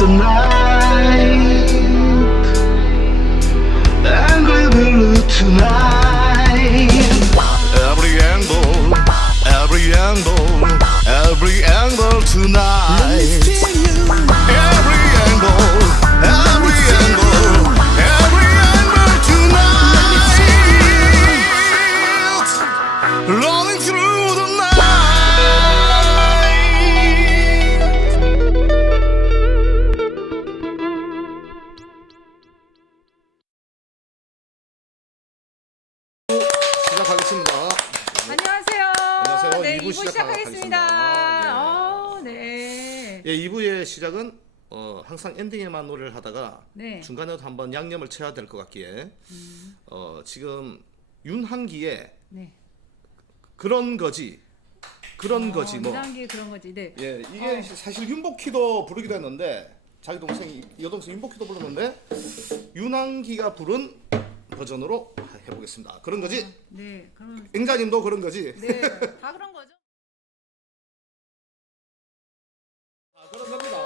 the night, angry blue tonight. Every angle, every angle, every angle tonight. Every angle, every angle, every angle tonight. Rolling through the night. 시작하겠습니다. 안녕하세요. 안녕하세요. 네, 2부 2부 시작하겠습니다. 시작하겠습니다. 네. 예, 2부의 시작은 항상 엔딩에만 노래를 하다가 네. 중간에도 한번 양념을 쳐야 될 것 같기에 지금 윤한기의 네. 그런 거지 뭐 이단계 그런 거지. 네. 예, 이게 사실 윤복희도 부르기도 했는데 자기 동생이 여동생 윤복희도 부르는데 윤한기가 부른 버전으로 해보겠습니다. 그런 거지. 네. 그럼 앵자님도 그런 거지. 네. 다 그런 거죠. 그런 겁니다.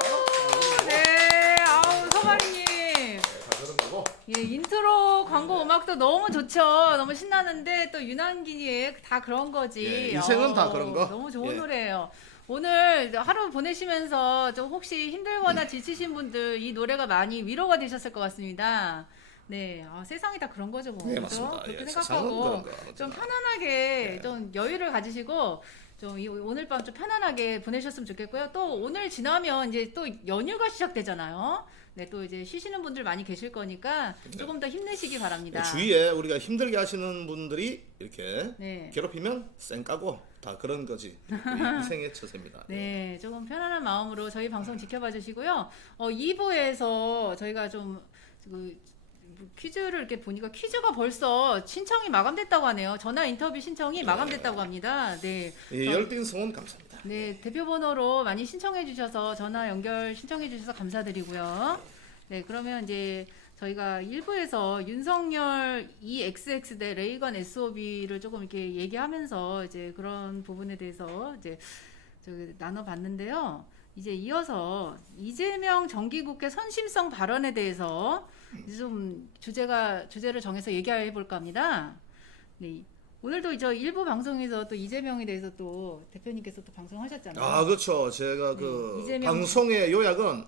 네. 아우, 서마리님. 다 그런 거고. 예, 인트로 광고 음악도 너무 좋죠. 너무 신나는데 또 윤한기의 다 그런 거지. 예, 인생은 다 그런 거. 너무 좋은 예. 노래예요. 오늘 하루 보내시면서 좀 혹시 힘들거나 지치신 분들 이 노래가 많이 위로가 되셨을 것 같습니다. 네, 세상이 다 그런 거죠, 뭐. 네, 그죠? 맞습니다. 그렇게 예, 생각하고 세상은 그런 거. 좀 편안하게 좀 여유를 가지시고 좀 오늘 밤 좀 편안하게 보내셨으면 좋겠고요. 또 오늘 지나면 이제 또 연휴가 시작되잖아요. 네, 또 이제 쉬시는 분들 많이 계실 거니까 조금 더 힘내시기 바랍니다. 주위에 우리가 힘들게 하시는 분들이 이렇게 네. 괴롭히면 쌩 까고 다 그런 거지. 인생의 처세입니다. 네, 조금 편안한 마음으로 저희 방송 지켜봐 주시고요. 2부에서 저희가 좀 퀴즈를 이렇게 보니까 퀴즈가 벌써 신청이 마감됐다고 하네요. 전화 인터뷰 신청이 마감됐다고 합니다. 네. 예, 열띤 성원 감사합니다. 네, 대표 번호로 많이 신청해 주셔서 전화 연결 신청해 주셔서 감사드리고요. 네, 그러면 이제 저희가 1부에서 윤석열 EXX 대 레이건 SOB를 조금 이렇게 얘기하면서 이제 그런 부분에 대해서 이제 나눠봤는데요. 이제 이어서 이재명 정기국회 선심성 발언에 대해서 이제 좀 주제를 정해서 얘기해 볼까 합니다. 네. 오늘도 저 일부 방송에서 또 이재명에 대해서 또 대표님께서 또 방송하셨잖아요. 아, 그렇죠. 제가 방송의 요약은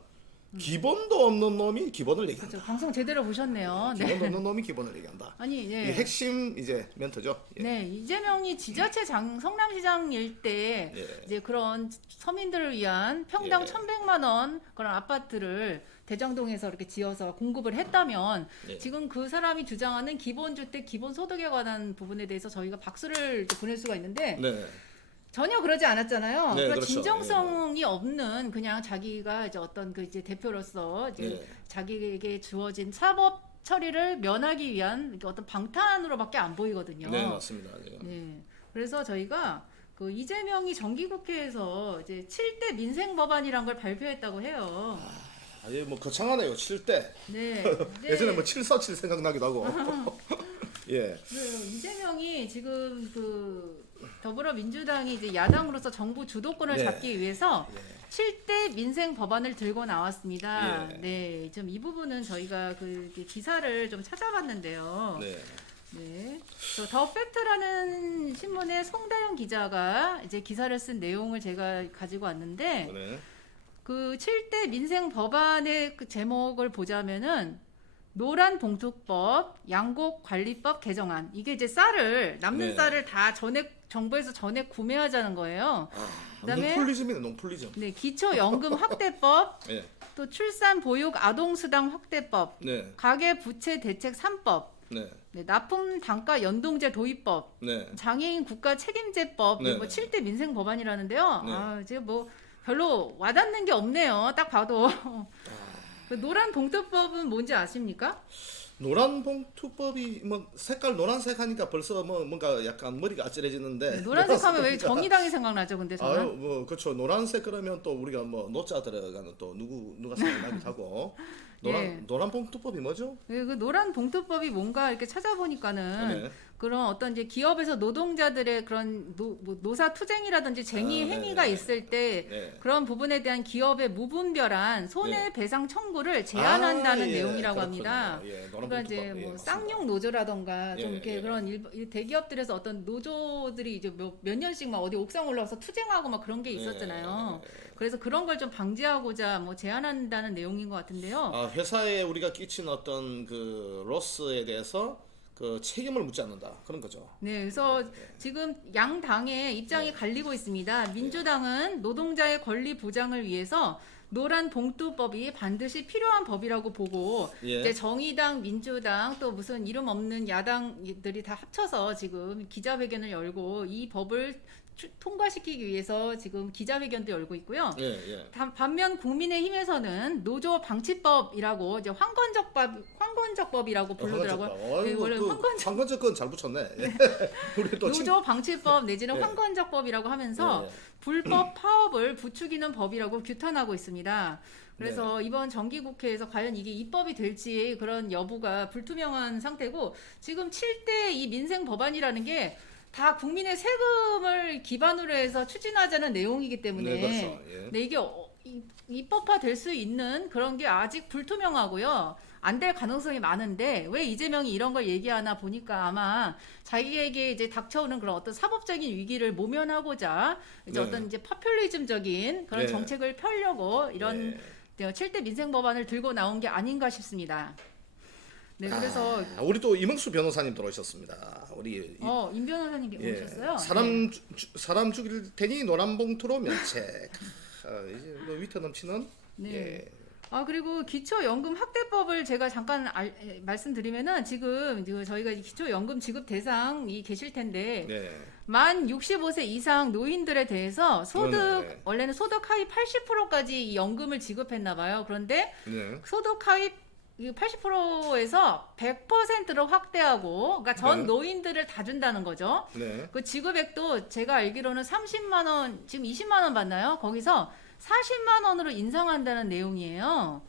기본도 없는 놈이 기본을 얘기한다. 그렇죠. 방송 제대로 보셨네요. 네. 기본도 없는 놈이 기본을 얘기한다. 아니, 이 네. 핵심 이제 멘트죠. 예. 네, 이재명이 지자체 성남시장일 때 예. 이제 그런 서민들을 위한 평당 예. 1,100만 원 그런 아파트를 대장동에서 이렇게 지어서 공급을 했다면 예. 지금 그 사람이 주장하는 기본주택, 기본소득에 관한 부분에 대해서 저희가 박수를 보낼 수가 있는데 네. 전혀 그러지 않았잖아요. 네, 그러니까 그렇죠. 진정성이 없는 그냥 자기가 이제 어떤 그 이제 대표로서 이제 네. 자기에게 주어진 사법 처리를 면하기 위한 어떤 방탄으로밖에 안 보이거든요. 네, 맞습니다. 네. 네. 그래서 저희가 그 이재명이 정기국회에서 이제 7대 민생 법안이란 걸 발표했다고 해요. 예, 뭐 거창하네요. 7대. 네. 예전에 뭐 747 생각나기도 하고. 예. 그 이재명이 지금 그 더불어민주당이 이제 야당으로서 정부 주도권을 네. 잡기 위해서 예. 7대 민생 법안을 들고 나왔습니다. 예. 네, 좀 이 부분은 저희가 그 기사를 좀 찾아봤는데요. 네. 네. 더 팩트라는 신문의 송다영 기자가 이제 기사를 쓴 내용을 제가 가지고 왔는데 네. 그 7대 민생 법안의 그 제목을 보자면은 노란 봉투법, 양곡 관리법 개정안. 이게 이제 남는 네. 쌀을 다 정부에서 전액 구매하자는 거예요. 그다음에 농풀리즘이네, 농풀리즘. 네, 기초연금 확대법, 예. 또 출산 보육 아동수당 확대법, 네. 가계 부채 대책 3법, 네. 네, 납품 단가 연동제 도입법, 네. 장애인 국가 책임제법, 네. 뭐 7대 민생 법안이라는데요. 네. 이제 뭐 별로 와닿는 게 없네요. 딱 봐도. 그 노란 봉투법은 뭔지 아십니까? 노란 봉투법이 뭐 색깔 노란색 하니까 벌써 뭐 뭔가 약간 머리가 아찔해지는데. 노란색 하면 왜 정의당이 생각나죠? 근데 저는 아유, 뭐 그렇죠. 노란색 그러면 또 우리가 뭐 노자 들어가는 또 누가 생각나기도 하고. 예. 노란 봉투법이 뭐죠? 그 노란 봉투법이 뭔가 이렇게 찾아보니까는 네. 그런 어떤 이제 기업에서 노동자들의 그런 뭐 노사 투쟁이라든지 쟁의 아, 행위가 네네. 있을 때 네. 그런 부분에 대한 기업의 무분별한 손해배상 청구를 제한한다는 아, 예, 내용이라고 그렇군요. 합니다. 예, 그러니까 이제 노란봉투법. 예, 뭐 맞습니다. 쌍용 노조라던가 좀 예, 이렇게 예. 그런 이 대기업들에서 어떤 노조들이 이제 몇 년씩 막 어디 옥상 올라와서 투쟁하고 막 그런 게 있었잖아요. 그래서 그런 걸 좀 방지하고자 뭐 제한한다는 내용인 것 같은데요. 아, 회사에 우리가 끼친 어떤 그 로스에 대해서 그 책임을 묻지 않는다 그런 거죠. 네, 그래서 지금 양 당의 입장이 갈리고 있습니다. 민주당은 노동자의 권리 보장을 위해서 노란 봉투법이 반드시 필요한 법이라고 보고 예. 이제 정의당, 민주당 또 무슨 이름 없는 야당들이 다 합쳐서 지금 기자회견을 열고 이 법을 통과시키기 위해서 지금 기자회견도 열고 있고요. 예, 예. 반면 국민의힘에서는 노조 방치법이라고 이제 황건적법이라고 부르더라고요. 네, 원래 황건적 건 잘 붙였네. 예. 우리 또 노조 방치법 내지는 네. 황건적법이라고 하면서 네, 네. 불법 파업을 부추기는 법이라고 규탄하고 있습니다. 그래서 이번 정기국회에서 과연 이게 입법이 될지 그런 여부가 불투명한 상태고 지금 7대 이 민생 법안이라는 게 다 국민의 세금을 기반으로 해서 추진하자는 내용이기 때문에 네, 그렇죠. 예. 네, 이게 입법화 될 수 있는 그런 게 아직 불투명하고요. 안 될 가능성이 많은데 왜 이재명이 이런 걸 얘기하나 보니까 아마 자기에게 이제 닥쳐오는 그런 어떤 사법적인 위기를 모면하고자 이제 네. 어떤 이제 파퓰리즘적인 그런 네. 정책을 펴려고 이런 네. 7대 민생 법안을 들고 나온 게 아닌가 싶습니다. 네, 그래서 우리 또 이명수 변호사님 들어오셨습니다. 우리 임 변호사님이 오셨어요. 사람 죽일 테니 노란 봉투로 면책. 이제 뭐 위트 넘치는. 네. 예. 그리고 기초연금 확대법을 제가 잠깐 말씀드리면은 지금 저희가 기초연금 지급 대상이 계실 텐데 네. 만 65세 이상 노인들에 대해서 네. 원래는 소득 하위 80%까지 연금을 지급했나 봐요. 그런데 네. 소득 하위 80%에서 100%로 확대하고, 그러니까 전 네. 노인들을 다 준다는 거죠. 네. 그 지급액도 제가 알기로는 30만 원, 지금 20만 원 받나요? 거기서 40만 원으로 인상한다는 내용이에요.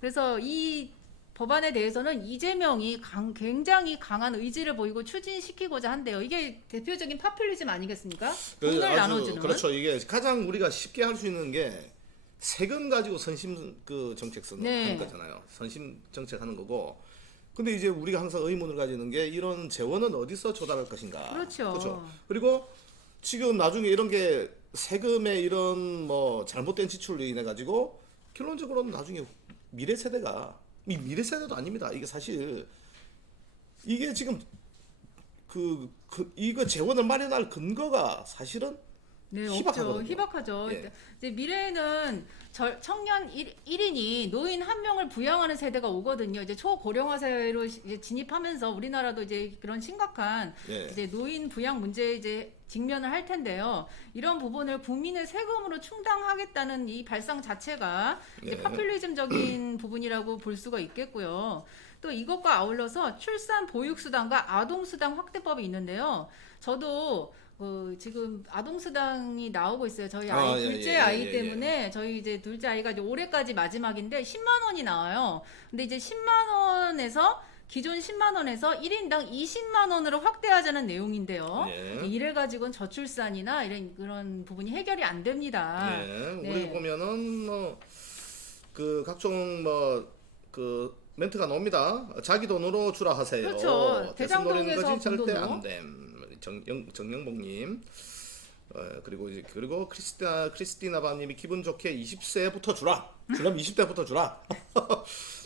그래서 이 법안에 대해서는 이재명이 굉장히 강한 의지를 보이고 추진시키고자 한대요. 이게 대표적인 파퓰리즘 아니겠습니까? 돈을 나눠주는. 그렇죠. 이게 가장 우리가 쉽게 할 수 있는 게 세금 가지고 선심 그 정책 하는 거잖아요. 선심 정책 하는 거고. 근데 이제 우리가 항상 의문을 가지는 게 이런 재원은 어디서 조달할 것인가. 그렇죠. 그리고 지금 나중에 이런 게 세금의 이런 뭐 잘못된 지출로 인해 가지고 결론적으로는 나중에 미래 세대도 아닙니다. 이게 사실 이게 지금 이거 재원을 마련할 근거가 사실은 네, 희박하거든요. 없죠. 희박하죠. 예. 이제 미래에는 청년 1인이 노인 한 명을 부양하는 세대가 오거든요. 이제 초고령화 사회로 이제 진입하면서 우리나라도 이제 그런 심각한 예. 이제 노인 부양 문제에 이제 직면을 할 텐데요. 이런 부분을 국민의 세금으로 충당하겠다는 이 발상 자체가 이제 네. 파퓰리즘적인 부분이라고 볼 수가 있겠고요. 또 이것과 아울러서 출산 보육수당과 아동수당 확대법이 있는데요. 저도 지금 아동수당이 나오고 있어요. 저희 둘째 아이 때문에 저희 이제 둘째 아이가 이제 올해까지 마지막인데 10만 원이 나와요. 근데 이제 10만 원에서 기존 10만 원에서 1인당 20만 원으로 확대하자는 내용인데요. 예. 이래 가지고는 저출산이나 이런 그런 부분이 해결이 안 됩니다. 네. 우리 보면은 뭐 그 각종 뭐 그 멘트가 나옵니다. 자기 돈으로 주라 하세요. 그렇죠. 대선 노리는 대장동에서 거지 절대 돈 안 됨. 정영복님. 그리고 크리스티나바님이 기분 좋게 20세부터 주라. 그럼 20대부터 주라.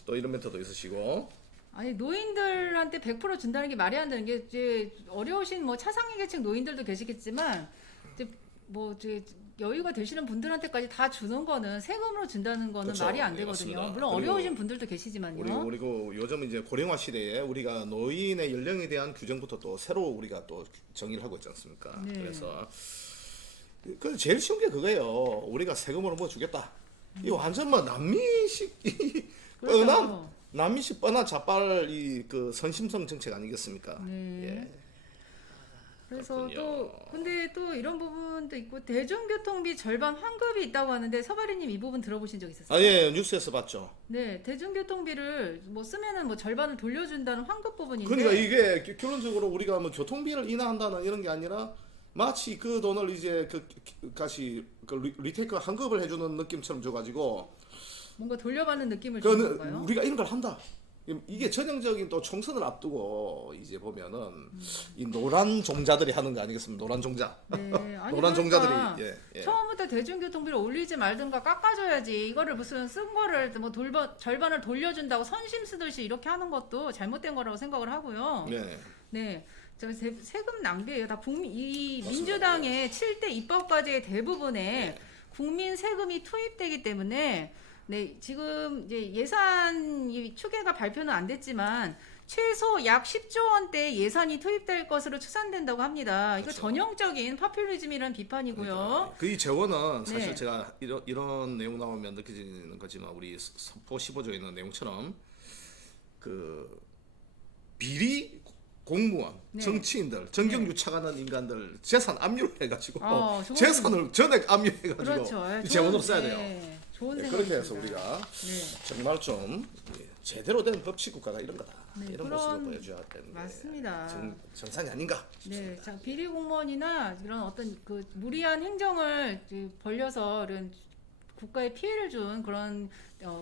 또 이런 멘트도 있으시고. 아니 노인들한테 100% 준다는 게 말이 안 되는 게 이제 어려우신 뭐 차상위 계층 노인들도 계시겠지만 이제 뭐 이제 여유가 되시는 분들한테까지 다 주는 거는 세금으로 준다는 거는 그렇죠. 말이 안 네, 되거든요. 맞습니다. 물론 어려우신 분들도 계시지만요. 그리고 요즘 이제 고령화 시대에 우리가 노인의 연령에 대한 규정부터 또 새로 우리가 또 정의를 하고 있지 않습니까? 네. 그래서 그 제일 쉬운 게 그거예요. 우리가 세금으로 뭐 주겠다. 이 완전 뭐 난민식 그렇죠. 뻔한 난민식 뻔한 자빨 그 선심성 정책 아니겠습니까? 네. 예. 그래서 그렇군요. 또 근데 또 이런 부분도 있고 대중교통비 절반 환급이 있다고 하는데 서바리님 이 부분 들어보신 적 있었어요? 아, 예, 뉴스에서 봤죠. 네, 대중교통비를 뭐 쓰면은 뭐 절반을 돌려준다는 환급 부분인데. 그러니까 이게 결론적으로 우리가 뭐 교통비를 인하한다는 이런 게 아니라 마치 그 돈을 이제 다시 리테이크 환급을 해주는 느낌처럼 줘가지고 뭔가 돌려받는 느낌을 주는 그거는 건가요? 우리가 이런 걸 한다. 이게 전형적인 또 총선을 앞두고 이제 보면은 이 노란 종자들이 하는 거 아니겠습니까? 노란 종자. 네, 아니 노란 그러니까 종자들이 예. 처음부터 대중교통비를 올리지 말든가 깎아줘야지. 이거를 무슨 쓴 거를 뭐 절반을 돌려준다고 선심 쓰듯이 이렇게 하는 것도 잘못된 거라고 생각을 하고요. 네. 네. 저 세금 낭비예요. 다 이 맞습니다. 민주당의 7대 입법과제의 대부분에 국민 세금이 투입되기 때문에 네, 지금 이제 예산 추계가 발표는 안 됐지만 최소 약 10조 원대 예산이 투입될 것으로 추산된다고 합니다. 이거 그렇죠. 전형적인 파퓰리즘이라는 비판이고요. 그 재원은 사실 네. 제가 이런 내용 나오면 느껴지는 거지만 우리 선포 15조에 있는 내용처럼 그 비리 공무원, 네. 정치인들, 정경유착하는 인간들 재산 압류를 해가지고 좋은 재산을 전액 압류해가지고 그렇죠. 이 재원으로 써야 네, 돼요. 좋은 예, 생각. 그렇게 해서 우리가 정말 좀 제대로 된 법치 국가가 이런 거다. 네, 이런 그런- 모습을 보여줘야 되는 게 맞습니다. 정상이 아닌가 네, 싶습니다. 자 비리 공무원이나 이런 어떤 그 무리한 행정을 벌려서 이런 국가에 피해를 준 그런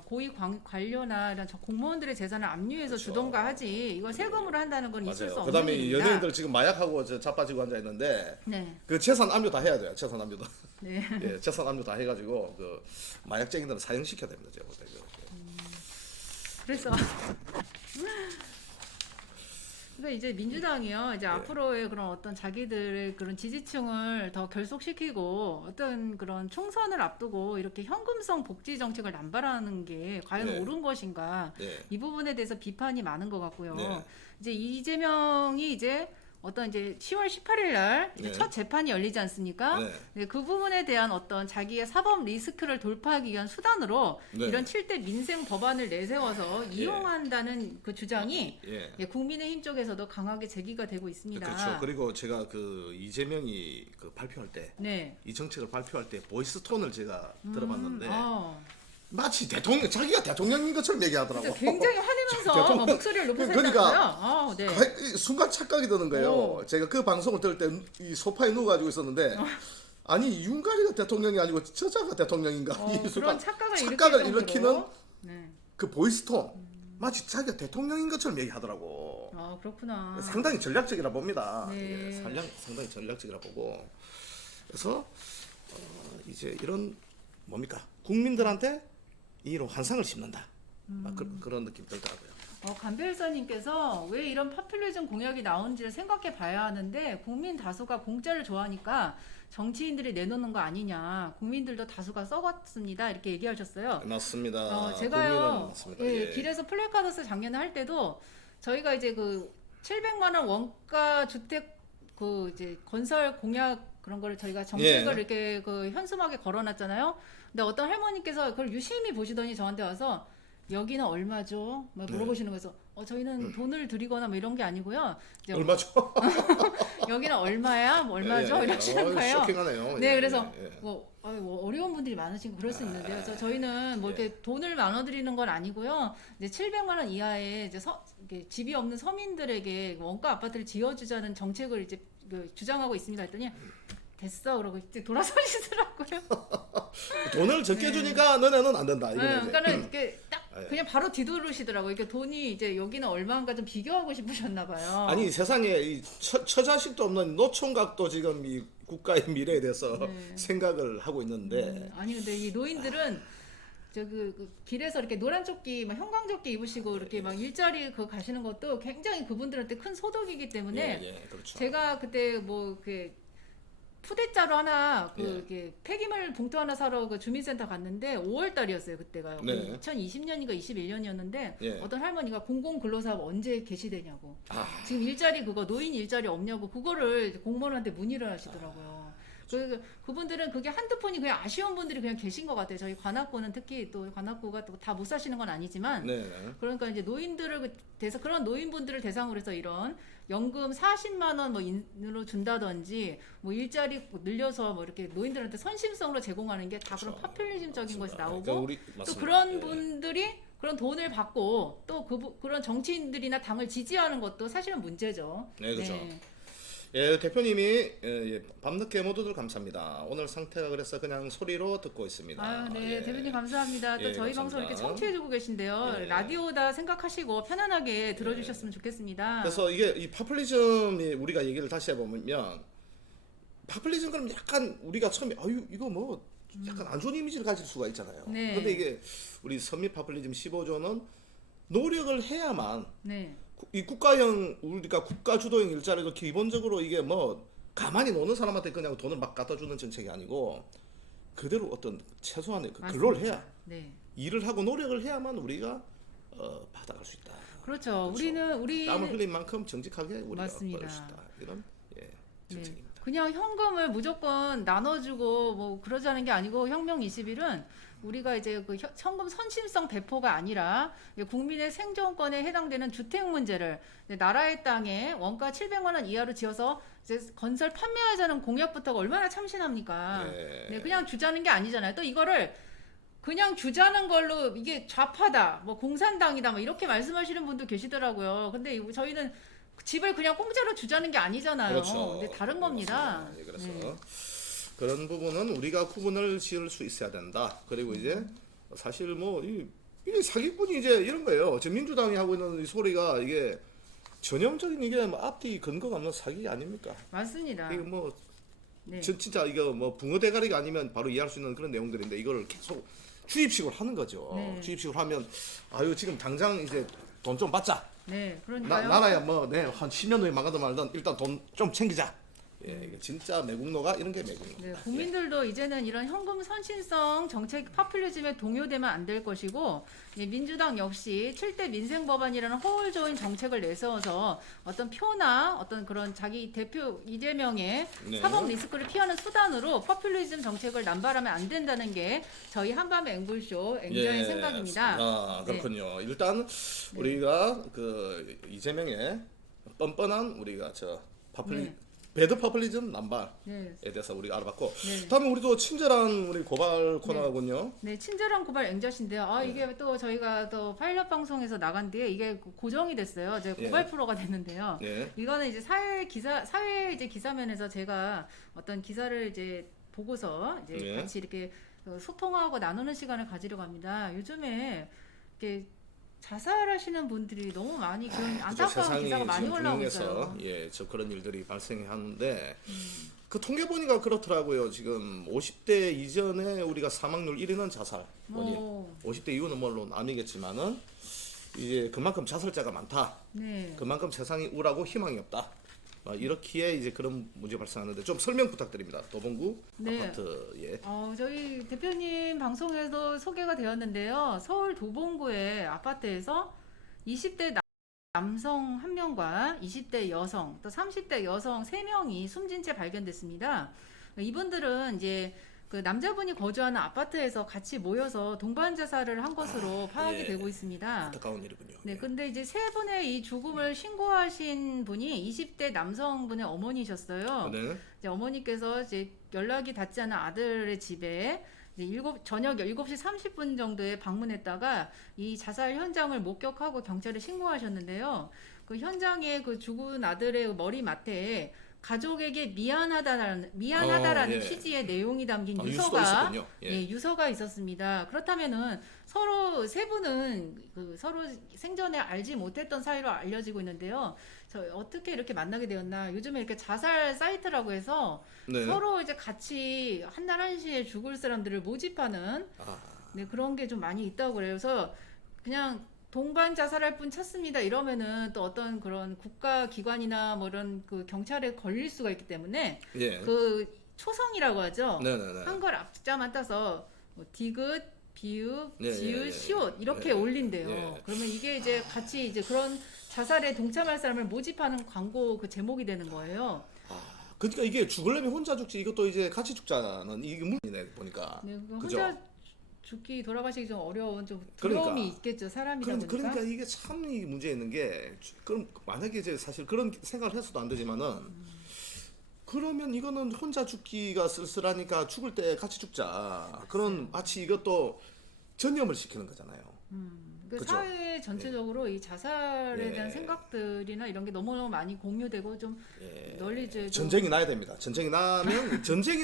고위 관료나 이런 공무원들의 재산을 압류해서 그렇죠. 주던가 하지 이걸 세금으로 한다는 건 있을 수 맞아요. 없는 그다음에 일입니다. 연예인들 지금 마약하고 자빠지고 앉아 있는데 네, 그 재산 압류 다 해야 돼요. 재산 압류도. 네. 예, 재산 압류 다 해가지고 그 마약쟁이들은 사형시켜야 됩니다. 제가 볼 때. 그래서 그러니까 이제 민주당이요 예. 이제 앞으로의 그런 어떤 자기들의 그런 지지층을 더 결속시키고 어떤 그런 총선을 앞두고 이렇게 현금성 복지 정책을 남발하는 게 과연 네. 옳은 것인가 네. 이 부분에 대해서 비판이 많은 것 같고요. 네. 이제 이재명이 이제 어떤 이제 10월 18일 날 이제 네. 첫 재판이 열리지 않습니까? 네. 네, 그 부분에 대한 어떤 자기의 사법 리스크를 돌파하기 위한 수단으로 네. 이런 7대 민생 법안을 내세워서 이용한다는 그 주장이 예. 예, 국민의힘 쪽에서도 강하게 제기가 되고 있습니다. 그렇죠. 그리고 제가 그 이재명이 그 발표할 때 네. 이 정책을 발표할 때 보이스 톤을 제가 들어봤는데 아, 마치 자기가 대통령인 것처럼 얘기하더라고. 진짜 굉장히 화내면서 대통령- 막 목소리를 높여서 그러니까 했다고요? 네. 순간 착각이 드는 거예요. 오. 제가 그 방송을 들을 때 이 소파에 누워가지고 있었는데 아니 윤가리가 대통령이 아니고 저자가 대통령인가 이 순간 그런 착각을 착각을 일으킬 일으키는 정도로. 네. 그 보이스 톤 마치 자기가 대통령인 것처럼 얘기하더라고. 아, 그렇구나. 상당히 전략적이라 봅니다. 네. 예, 상당히 전략적이라 보고 그래서 이제 이런 뭡니까 국민들한테 이로 환상을 심는다. 그런 느낌 들더라고요. 간별사님께서 왜 이런 파퓰리즘 공약이 나오는지를 생각해 봐야 하는데 국민 다수가 공짜를 좋아하니까 정치인들이 내놓는 거 아니냐. 국민들도 다수가 썩었습니다. 이렇게 얘기하셨어요. 맞습니다. 제가요, 국민은 맞습니다. 예, 예. 길에서 플래카드스 작년에 할 때도 저희가 이제 그 700만 원 원가 주택 그 이제 건설 공약 그런 거를 저희가 정책을 예. 이렇게 그 현수막에 걸어놨잖아요. 근데 어떤 할머니께서 그걸 유심히 보시더니 저한테 와서 여기는 얼마죠? 막 물어보시는 거에서 저희는 돈을 드리거나 뭐 이런 게 아니고요. 이제 얼마죠? 여기는 얼마야? 뭐 얼마죠? 이러시는 거예요. 쇼킹하네요. 네, 예, 그래서 예, 예. 뭐 어려운 분들이 많으신 거 그럴 수 있는데요. 그래서 저희는 뭐 이렇게 돈을 나눠드리는 건 아니고요. 이제 700만 원 이하의 이제 이렇게 집이 없는 서민들에게 원가 아파트를 지어주자는 정책을 이제 주장하고 있습니다. 했더니 됐어 그러고 이제 돌아서시더라고요. 돈을 적게 주니까 너네는 안 된다. 네, 이거는 이제. 그러니까는 이렇게 딱 예. 그냥 바로 뒤돌으시더라고요. 이게 돈이 이제 여기는 얼마인가 좀 비교하고 싶으셨나 봐요. 아니 세상에 이 처자식도 없는 노총각도 지금 이 국가의 미래에 대해서 네. 생각을 하고 있는데 아니 근데 이 노인들은 그 길에서 이렇게 노란 조끼, 막 형광조끼 입으시고 이렇게 막 일자리 가시는 것도 굉장히 그분들한테 큰 소득이기 때문에 예, 그렇죠. 제가 그때 뭐 푸대자루 하나 예. 이렇게 폐기물 봉투 하나 사러 그 주민센터 갔는데 5월 달이었어요 그때가요. 네. 2020년인가 21년이었는데 예. 어떤 할머니가 공공근로사업 언제 개시되냐고. 아, 지금 일자리 노인 일자리 없냐고 그거를 공무원한테 문의를 하시더라고요. 그분들은 그게 한두 푼이 그냥 아쉬운 분들이 그냥 계신 것 같아요. 저희 관악구는 특히 또 관악구가 또 다 못 사시는 건 아니지만 네. 그러니까 이제 노인들을 대해서 그런 노인분들을 대상으로 해서 이런 연금 40만 원 뭐 인으로 준다든지 뭐 일자리 늘려서 뭐 이렇게 노인들한테 선심성으로 제공하는 게 다 그런 파퓰리즘적인 것이 나오고 그러니까 또 맞습니다. 그런 예. 분들이 그런 돈을 받고 또 그런 정치인들이나 당을 지지하는 것도 사실은 문제죠. 네, 그렇죠. 예, 대표님이 밤늦게 모두들 감사합니다. 오늘 상태가 그래서 그냥 소리로 듣고 있습니다. 아유, 네, 예. 대표님 감사합니다. 또 예, 저희 감사합니다. 방송 이렇게 청취해주고 계신데요. 예. 라디오다 생각하시고 편안하게 들어주셨으면 좋겠습니다. 그래서 이게 이 파퓰리즘이 우리가 얘기를 다시 해보면 파퓰리즘 그럼 약간 우리가 처음에 아유 이거 뭐 약간 안 좋은 이미지를 가질 수가 있잖아요. 네. 근데 이게 우리 선미 파퓰리즘 15조는 노력을 해야만 네, 이 국가형 우리가 국가 주도형 일자리도 기본적으로 이게 뭐 가만히 노는 사람한테 그냥 돈을 막 갖다 주는 정책이 아니고 그대로 어떤 최소한의 그 근로를 해야 네. 일을 하고 노력을 해야만 우리가 받아갈 수 있다. 그렇죠. 그렇죠. 우리는 땀을 흘린 만큼 정직하게 우리가 맞습니다. 벌 수 있다. 이런 정책입니다. 그냥 현금을 무조건 나눠주고 뭐 그러자는 게 아니고 혁명 21은 우리가 이제 그 현금 선심성 배포가 아니라 국민의 생존권에 해당되는 주택 문제를 나라의 땅에 원가 700만 원 이하로 지어서 이제 건설 판매하자는 공약부터가 얼마나 참신합니까? 네, 그냥 주자는 게 아니잖아요. 또 이거를 그냥 주자는 걸로 이게 좌파다, 뭐 공산당이다, 뭐 이렇게 말씀하시는 분도 계시더라고요. 근데 저희는 집을 그냥 공짜로 주자는 게 아니잖아요. 그렇죠. 근데 다른 겁니다. 예, 그래서 네. 그런 부분은 우리가 구분을 지을 수 있어야 된다. 그리고 이제 사실 뭐 이게 사기꾼이 이제 이런 거예요. 지금 민주당이 하고 있는 이 소리가 이게 전형적인 이게 뭐 앞뒤 근거가 없는 사기 아닙니까? 맞습니다. 이거 뭐 네. 진짜 이거 뭐 붕어 대가리가 아니면 바로 이해할 수 있는 그런 내용들인데 이걸 계속 주입식으로 하는 거죠. 네. 주입식으로 하면 아유 지금 당장 이제 돈 좀 받자. 네, 그러니까요. 나라야 뭐 한 10년 후에 망하든 말든 일단 돈 좀 챙기자. 예, 이게 진짜 매국노가 이런 게 매국노. 네, 국민들도 이제는 이런 현금 선신성 정책 파퓰리즘에 동요되면 안 될 것이고 민주당 역시 7대 민생 법안이라는 허울조인 정책을 내세워서 어떤 표나 어떤 그런 자기 대표 이재명의 네. 사법 리스크를 피하는 수단으로 포퓰리즘 정책을 남발하면 안 된다는 게 저희 한밤의 앵글쇼 앵자의 생각입니다. 아, 그렇군요. 일단 우리가 그 이재명의 뻔뻔한 우리가 저 배드 퍼플리즘 남발에 네. 대해서 우리가 알아봤고 네. 다음에 우리 또 친절한 우리 고발 코너군요. 네, 친절한 고발 앵자신데요. 아, 이게 또 저희가 또 파일럿 방송에서 나간 뒤에 이게 고정이 됐어요. 이제 고발 프로가 됐는데요. 예. 이거는 이제 사회 이제 기사면에서 제가 어떤 기사를 이제 보고서 이제 예. 같이 이렇게 소통하고 나누는 시간을 가지려고 합니다. 요즘에 이렇게 자살하시는 분들이 너무 많이 그런 안타까운 기사가 많이 올라오고 있어요. 예, 저 그런 일들이 발생하는데 그 통계 보니까 그렇더라고요. 지금 50대 이전에 우리가 사망률 1위는 자살 원인. 50대 이후는 물론 아니겠지만은 이제 그만큼 자살자가 많다. 네. 그만큼 세상이 우울하고 희망이 없다. 이렇기에 이제 그런 문제 발생하는데 좀 설명 부탁드립니다. 도봉구 네. 아파트에. 저희 대표님 방송에도 소개가 되었는데요. 서울 도봉구의 아파트에서 20대 남성 1명과 20대 여성, 또 30대 여성 3명이 숨진 채 발견됐습니다. 이분들은 이제 그 남자분이 거주하는 아파트에서 같이 모여서 동반 자살을 한 것으로 파악이 되고 있습니다. 안타까운 일이군요. 네, 근데 이제 세 분의 이 죽음을 신고하신 분이 20대 남성분의 어머니셨어요. 네. 이제 어머니께서 이제 연락이 닿지 않은 아들의 집에 이제 저녁 7시 30분 정도에 방문했다가 이 자살 현장을 목격하고 경찰에 신고하셨는데요. 그 현장에 그 죽은 아들의 머리맡에 가족에게 미안하다라는 취지의 내용이 담긴 유서가 유서가 있었습니다. 그렇다면은 서로 세 분은 그 서로 생전에 알지 못했던 사이로 알려지고 있는데요. 저 어떻게 이렇게 만나게 되었나? 요즘에 이렇게 자살 사이트라고 해서 서로 이제 같이 한날 한시에 죽을 사람들을 모집하는 그런 게 좀 많이 있다고 그래요. 그래서 그냥 동반 자살할 분 찾습니다. 이러면은 또 어떤 그런 국가 기관이나 뭐 이런 그 경찰에 걸릴 수가 있기 때문에 그 초성이라고 하죠. 한글 앞자만 따서 뭐 디귿, 비읍, 지읒, 시옷 이렇게 올린대요. 그러면 이게 이제 같이 이제 그런 자살에 동참할 사람을 모집하는 광고 그 제목이 되는 거예요. 그러니까 이게 죽으려면 혼자 죽지 이것도 이제 같이 죽자는 이게 물이네 보니까. 네, 그죠? 혼자 죽기 돌아가시기 좀 어려운 좀 그러니까. 두려움이 있겠죠. 사람이다 보니까. 그러니까 이게 참 이 문제 있는 게 그럼 만약에 이제 사실 그런 생각을 해서도 안 되지만은 그러면 이거는 혼자 죽기가 쓸쓸하니까 죽을 때 같이 죽자. 그런 마치 이것도 전염을 시키는 거잖아요. 그 그죠? 사회 전체적으로 이 자살에 예. 대한 생각들이나 이런 게 너무너무 많이 공유되고 좀 널리 이제 좀 전쟁이 나야 됩니다. 전쟁이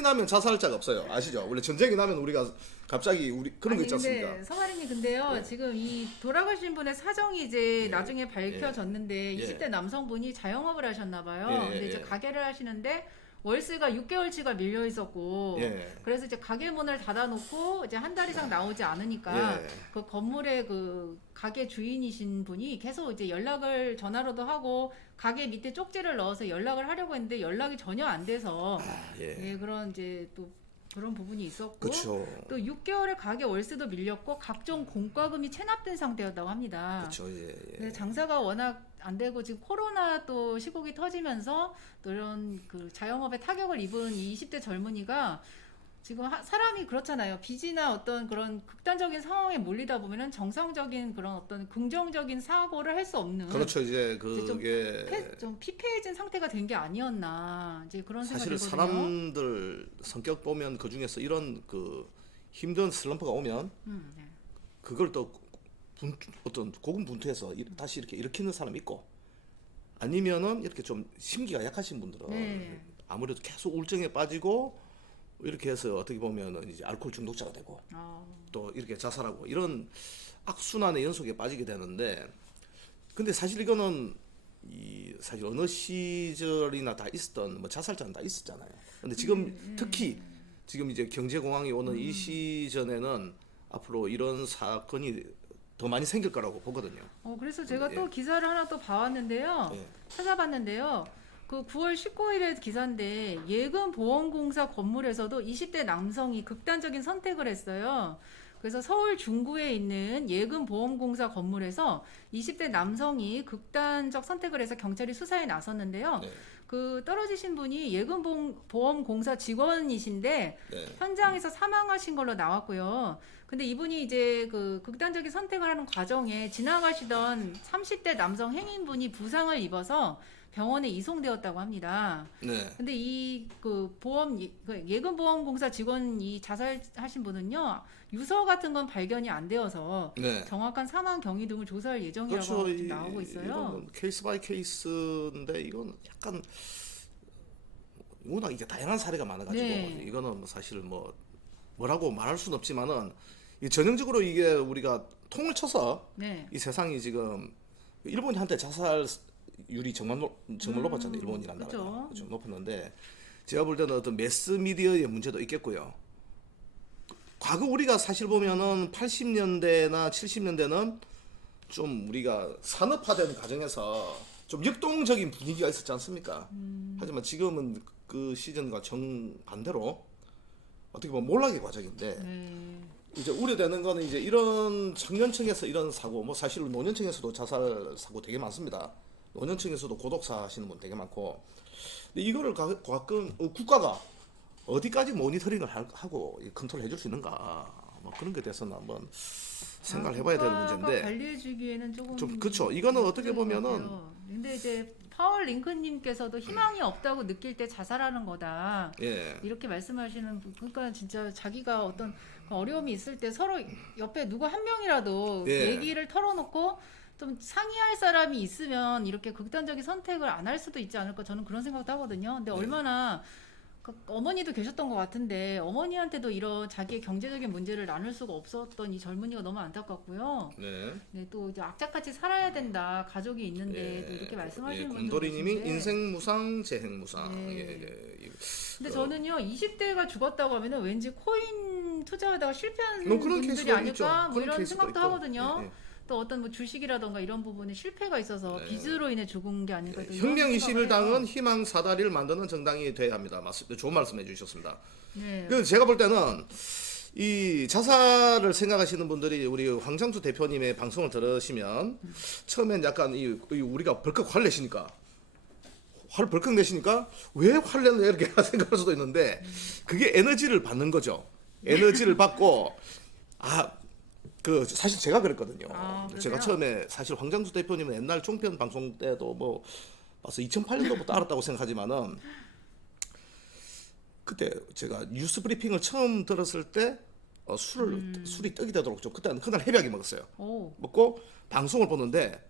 나면 자살자가 없어요. 아시죠? 원래 전쟁이 나면 우리가 갑자기 그런 거 있지 않습니까? 근데 성아리님 근데요 지금 이 돌아가신 분의 사정이 이제 나중에 밝혀졌는데 예. 20대 남성분이 자영업을 하셨나봐요. 예, 근데 이제 예. 가게를 하시는데 월세가 6개월치가 밀려 있었고 예. 그래서 이제 가게 문을 닫아놓고 이제 한 달 이상 나오지 않으니까 예. 그 건물의 그 가게 주인이신 분이 계속 이제 연락을 전화로도 하고 가게 밑에 쪽지를 넣어서 연락을 하려고 했는데 연락이 전혀 안 돼서 예, 그런 이제 또 그런 부분이 있었고 그렇죠. 또 6개월의 가게 월세도 밀렸고 각종 공과금이 체납된 상태였다고 합니다. 그렇죠. 예. 근데 장사가 워낙 안 되고 지금 코로나 또 시국이 터지면서 또 이런 그 자영업에 타격을 입은 이 20대 젊은이가 지금 사람이 그렇잖아요. 빚이나 어떤 그런 극단적인 상황에 몰리다 보면은 정상적인 그런 어떤 긍정적인 사고를 할 수 없는 그렇죠. 이제 좀 그게 좀 피폐해진 상태가 된 게 아니었나 이제 그런 생각이 사실 들거든요. 사람들 성격 보면 그 중에서 이런 그 힘든 슬럼프가 오면 네. 그걸 또 어떤 고군분투해서 다시 이렇게 일으키는 사람이 있고 아니면은 이렇게 좀 심기가 약하신 분들은 네. 아무래도 계속 우울증에 빠지고 이렇게 해서 어떻게 보면은 이제 알코올 중독자가 되고 또 이렇게 자살하고 이런 악순환의 연속에 빠지게 되는데 근데 사실 이거는 사실 어느 시절이나 다 있었던 뭐 자살자는 다 있었잖아요. 근데 지금 특히 지금 이제 경제공황이 오는 이 시즌에는 앞으로 이런 사건이 더 많이 생길 거라고 보거든요. 그래서 제가 예. 또 기사를 하나 또 봐왔는데요. 예. 찾아봤는데요. 그 9월 19일에 기사인데 예금보험공사 건물에서도 20대 남성이 극단적인 선택을 했어요. 그래서 서울 중구에 있는 예금보험공사 건물에서 20대 남성이 극단적 선택을 해서 경찰이 수사에 나섰는데요. 네. 그 떨어지신 분이 예금보험공사 직원이신데 네. 현장에서 사망하신 걸로 나왔고요. 근데 이분이 이제 그 극단적인 선택을 하는 과정에 지나가시던 30대 남성 행인분이 부상을 입어서 병원에 이송되었다고 합니다. 네. 근데 이 그 예금보험공사 직원이 자살하신 분은요 유서 같은 건 발견이 안 되어서 네. 정확한 사망 경위 등을 조사할 예정이라고 그렇죠. 지금 나오고 있어요. 이건 케이스 바이 케이스인데 이건 약간 워낙 이게 다양한 사례가 많아가지고 네. 이거는 뭐 사실 뭐라고 말할 수는 없지만은 이 전형적으로 이게 우리가 통을 쳐서 네. 이 세상이 지금 일본이 한때 자살률이 정말 높았잖아요. 일본이란 그쵸. 나라가 그렇죠. 높았는데 제가 볼 때는 어떤 매스 미디어의 문제도 있겠고요. 과거 우리가 사실 보면은 80년대나 70년대는 좀 우리가 산업화되는 과정에서 좀 역동적인 분위기가 있었지 않습니까? 하지만 지금은 그 시즌과 정반대로 어떻게 보면 몰락의 과정인데 네. 이제 우려되는 거는 이제 이런 청년층에서 이런 사고, 뭐 사실 노년층에서도 자살 사고 되게 많습니다. 노년층에서도 고독사 하시는 분 되게 많고, 근데 이거를 가끔 국가가 어디까지 모니터링을 하고 컨트롤 해줄 수 있는가, 뭐 그런 것에 대해서는 한번 생각을 해봐야 되는 문제인데. 관리해주기에는 조금 좀 그쵸. 이거는 어떻게 문제인 것 보면은 같아요. 근데 이제 파월 링컨님께서도 희망이 없다고 느낄 때 자살하는 거다. 예. 이렇게 말씀하시는 그러니까 진짜 자기가 어떤 어려움이 있을 때 서로 옆에 누구 한 명이라도 예. 얘기를 털어놓고 좀 상의할 사람이 있으면 이렇게 극단적인 선택을 안 할 수도 있지 않을까 저는 그런 생각도 하거든요. 근데 얼마나 그 어머니도 계셨던 것 같은데 어머니한테도 이런 자기의 경제적인 문제를 나눌 수가 없었던 이 젊은이가 너무 안타깝고요. 네. 네, 또 이제 악착같이 살아야 된다. 가족이 있는데 또 이렇게 말씀하시는 분들 곰돌이님이 계신데. 인생 무상, 재행 무상. 네. 예. 근데 저는요 20대가 죽었다고 하면은 왠지 코인 투자하다가 실패한 뭐 그런 분들이 케이스가 아닐까 있죠. 뭐 그런 이런 케이스가 생각도 있고. 하거든요. 예, 예. 또 어떤 뭐 주식이라던가 이런 부분에 실패가 있어서 네. 빚으로 인해 죽은 게 아닐까. 또 이런 혁명 생각을 21당은 해요. 희망 사다리를 만드는 정당이 돼야 합니다. 맞습니다. 좋은 말씀해 주셨습니다. 네. 그 제가 볼 때는 이 자살을 생각하시는 분들이 우리 황장수 대표님의 방송을 들으시면 처음엔 약간 우리가 벌컥 화를 내시니까 왜 화를 내냐 이렇게 생각할 수도 있는데 그게 에너지를 받는 거죠. 에너지를 받고 그 사실 제가 그랬거든요. 아, 그러세요? 제가 처음에 사실 황장수 대표님은 옛날 종편 방송 때도 뭐 봐서 2008년도부터 알았다고 생각하지만은 그때 제가 뉴스 브리핑을 처음 들었을 때 술이 떡이 되도록 좀 그때는 그날 헤비하게 먹었어요. 오. 먹고 방송을 보는데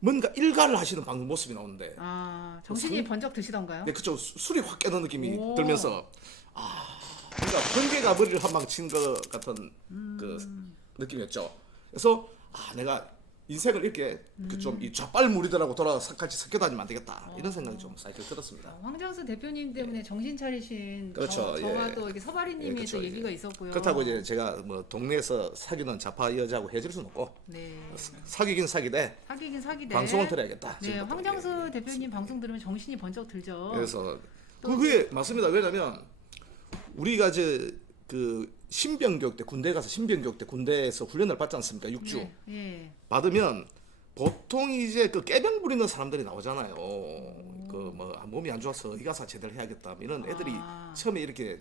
뭔가 일가를 하시는 방송 모습이 나오는데 아, 정신이 번쩍 드시던가요? 네, 그쵸. 술이 확 깨는 느낌이 오. 들면서 그러니까 번개가 머리를 한 방 친 것 같은 그 느낌이었죠. 그래서 내가 인생을 이렇게 좀 이 좌빨무리들하고 같이 섞여 다니면 안 되겠다 이런 생각이 좀 사이클 들었습니다. 황장수 대표님 때문에 정신 차리신 그렇죠. 저와 예. 또 이렇게 서바리님의 예, 그렇죠. 또 얘기가 예. 있었고요. 그렇다고 이제 제가 뭐 동네에서 사귀는 좌파 여자하고 헤어질 수는 없고 네. 사귀긴 사귀되 사귀긴 사귀되 방송을 들어야겠다. 네, 지금부터. 황장수 예, 예. 대표님 방송 들으면 정신이 번쩍 들죠. 그래서 그게 맞습니다. 왜냐면 우리가 그 신병교육 때 군대 가서 신병교육 때 군대에서 훈련을 받지 않습니까? 6주 네, 예. 받으면 보통 이제 그 깨병 부리는 사람들이 나오잖아요. 그 뭐 몸이 안 좋아서 의가사 제대를 해야겠다 이런 애들이 처음에 이렇게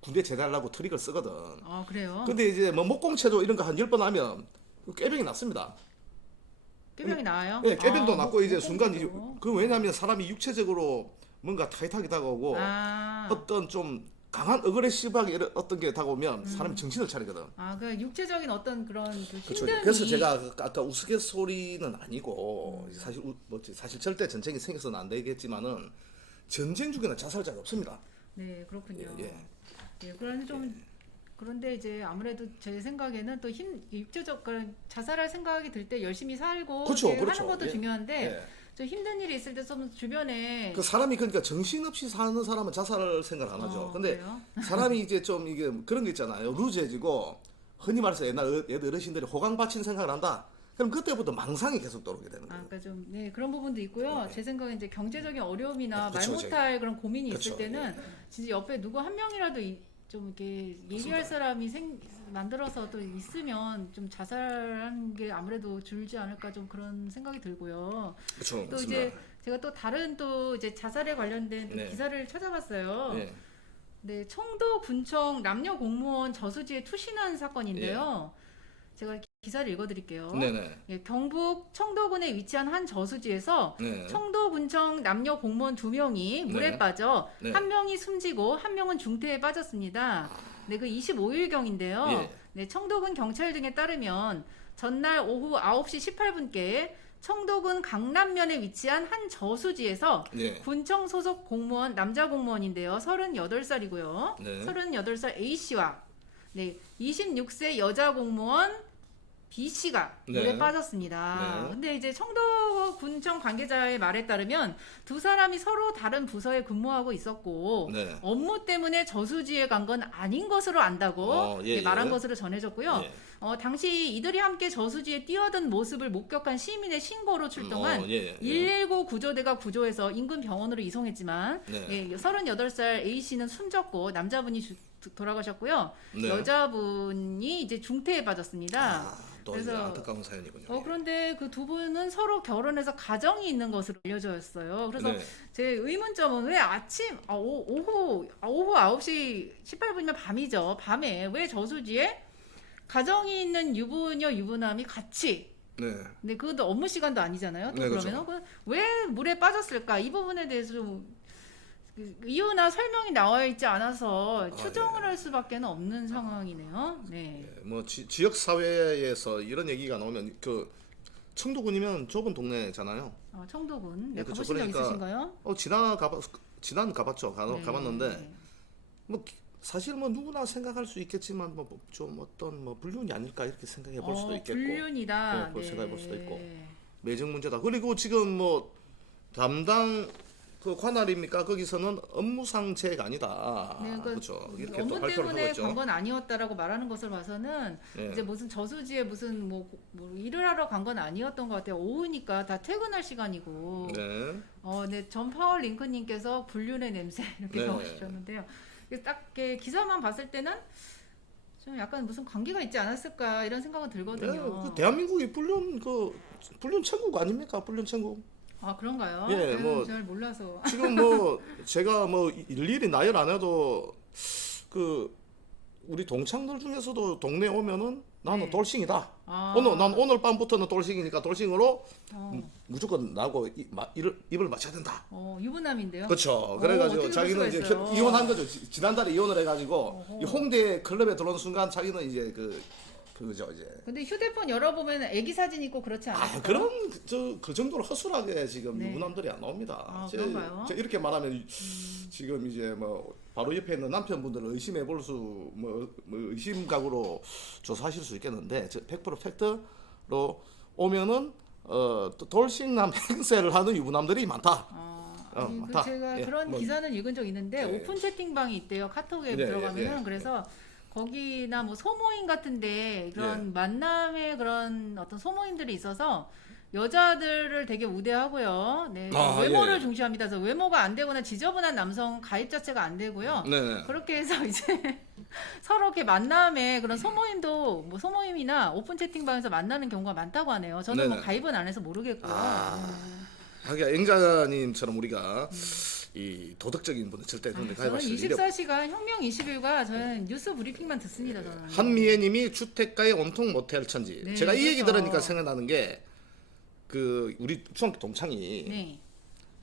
군대 제대하려고 트릭을 쓰거든. 아, 그래요? 근데 이제 뭐 목공체조 이런 거 한 10번 하면 그 깨병이 났습니다. 깨병이 나와요? 예, 깨병도 아, 났고 이제 목공체조. 순간 그 왜냐하면 사람이 육체적으로 뭔가 타이트하게 다가오고 아, 어떤 좀 강한 어그레시브하게 어떤 게 다가오면 사람이 정신을 차리거든. 그 육체적인 어떤 그런 그 그렇죠. 힘듦이 그래서 제가 아까 우스갯소리는 아니고 사실 절대 전쟁이 생겨서는 안 되겠지만은 전쟁 중에는 자살자가 없습니다. 네, 그렇군요. 예. 예, 그런데 좀 그런데 이제 아무래도 제 생각에는 또 육체적 그런 자살할 생각이 들 때 열심히 살고 그렇죠, 이렇게 그렇죠. 하는 것도 예. 중요한데 예. 좀 힘든 일이 있을 때 좀 주변에 그 사람이 그러니까 정신없이 사는 사람은 자살 생각 안 하죠. 근데 그래요? 사람이 이제 좀 이게 그런 게 있잖아요. 루즈해지고 흔히 말해서 옛날 어르신들이 호강 바친 생각을 한다. 그럼 그때부터 망상이 계속 떠오르게 되는 거예요. 그러니까 좀 네, 그런 부분도 있고요. 제 생각에 이제 경제적인 어려움이나 네, 그쵸, 말 못할 그런 고민이 있을 그쵸, 때는 진짜 옆에 누구 한 명이라도 좀 이렇게 얘기할 사람이 만들어서 또 있으면 좀 자살하는 게 아무래도 줄지 않을까 좀 그런 생각이 들고요. 그렇죠. 또 이제 제가 또 다른 또 이제 자살에 관련된 또 네. 기사를 찾아봤어요. 예. 네, 청도 군청 남녀 공무원 저수지에 투신한 사건인데요. 제가 기사를 읽어드릴게요. 네네. 예, 경북 청도군에 위치한 한 저수지에서 네. 청도군청 남녀 공무원 2명이 물에 네. 빠져 네. 한 명이 숨지고 한 명은 중태에 빠졌습니다. 네, 그 25일경인데요. 예. 네, 청도군 경찰 등에 따르면 전날 오후 9시 18분께 청도군 강남면에 위치한 한 저수지에서 네. 군청 소속 공무원 남자 공무원인데요. 38살이고요. 네. 38살 A씨와 네, 26세 여자 공무원 B씨가 네. 물에 빠졌습니다. 네. 근데 이제 청도군청 관계자의 말에 따르면 두 사람이 서로 다른 부서에 근무하고 있었고 네. 업무 때문에 저수지에 간 건 아닌 것으로 안다고 예, 말한 예. 것으로 전해졌고요. 예. 당시 이들이 함께 저수지에 뛰어든 모습을 목격한 시민의 신고로 출동한 예. 119 구조대가 구조해서 인근 병원으로 이송했지만 네. 예, 38살 A씨는 숨졌고 남자분이 돌아가셨고요. 네. 여자분이 이제 중태에 빠졌습니다. 또 그래서- 이제 안타까운 사연이군요. 그런데 그 두 분은 서로 결혼해서 가정이 있는 것으로 알려졌어요. 그래서 네. 제 의문점은 왜 오후 9시 18분이면 밤이죠. 밤에 왜 저수지에 가정이 있는 유부녀 유부남이 같이 근데 그것도 업무 시간도 아니잖아요. 또 네, 그러면 왜 물에 빠졌을까? 이 부분에 대해서 좀 이유나 설명이 나와 있지 않아서 추정을 할 수밖에 없는 상황이네요. 네. 뭐 지역 사회에서 이런 얘기가 나오면 그 청도군이면 좁은 동네잖아요. 청도군. 네, 예, 그쵸. 가보신 적 그러니까 있으신가요? 지난 가봤죠. 네. 가봤는데 뭐 사실 뭐 누구나 생각할 수 있겠지만 뭐 좀 어떤 뭐 불륜이 아닐까 이렇게 생각해 볼 수도 있겠고. 불륜이다. 그걸 생각해 볼 수도 있고. 매정 문제다. 그리고 지금 뭐 담당 그 관할입니까? 거기서는 업무상 재해가 아니다. 네, 그렇죠. 이렇게 또 업무 발표를 하고 때문에 있죠. 간 건 아니었다라고 말하는 것을 봐서는 예. 이제 무슨 저수지에 무슨 뭐 일을 하러 간 건 아니었던 것 같아요. 오후니까 다 퇴근할 시간이고. 네. 네, 전 파월 링크님께서 불륜의 냄새 이렇게 네. 적어주셨는데요. 그래서 딱 이렇게 기사만 봤을 때는 좀 약간 무슨 관계가 있지 않았을까 이런 생각은 들거든요. 그 대한민국이 불륜 천국 아닙니까? 불륜 천국. 그런가요? 예, 뭐 잘 몰라서. 지금 뭐 제가 뭐 일일이 나열 안 해도 그 우리 동창들 중에서도 동네 오면은 나는 네. 돌싱이다. 아. 난 오늘 밤부터는 돌싱이니까 돌싱으로 어. 무조건 나하고 입을 맞춰야 된다. 유부남인데요. 그렇죠. 그래가지고 어떻게 자기는 그럴 이제 수가 있어요. 이혼한 거죠. 지난달에 이혼을 해가지고 어허. 이 홍대 클럽에 들어온 순간 자기는 이제 그죠 이제. 근데 휴대폰 열어보면 애기 사진 있고 그렇지 않아요? 그런 그 정도로 허술하게 지금 네. 유부남들이 안 나옵니다. 아, 그런가요? 이렇게 말하면 지금 이제 뭐 바로 옆에 있는 남편분들을 의심해 볼 수 뭐 의심각으로 조사하실 수 있겠는데 100% 팩트로 오면은 또 돌싱남 행세를 하는 유부남들이 많다. 아니, 많다. 제가 예, 그런 뭐, 기사는 읽은 적 있는데 예. 오픈 채팅방이 있대요. 카톡에 예, 들어가면은 예, 예. 그래서 거기나 뭐 소모임 같은데 그런 예. 만남의 그런 어떤 소모임들이 있어서 여자들을 되게 우대하고요. 네, 아, 외모를 예, 예. 중시합니다. 그래서 외모가 안 되거나 지저분한 남성 가입 자체가 안 되고요. 네. 그렇게 해서 이제 서로 이렇게 만남에 그런 소모임도 뭐 소모임이나 오픈 채팅방에서 만나는 경우가 많다고 하네요. 저는 뭐 네네. 가입은 안 해서 모르겠고요. 하기야 앵자님처럼 우리가 이 도덕적인 분은 절대 그런 데 저는 가입하실 일이 24시간 혁명 20일과 저는 뉴스 브리핑만 듣습니다. 저는. 한미애님이 주택가에 온통 모텔 천지. 네, 제가 이 얘기 그렇죠. 들으니까 생각나는 게 그 우리 중학교 동창이 네.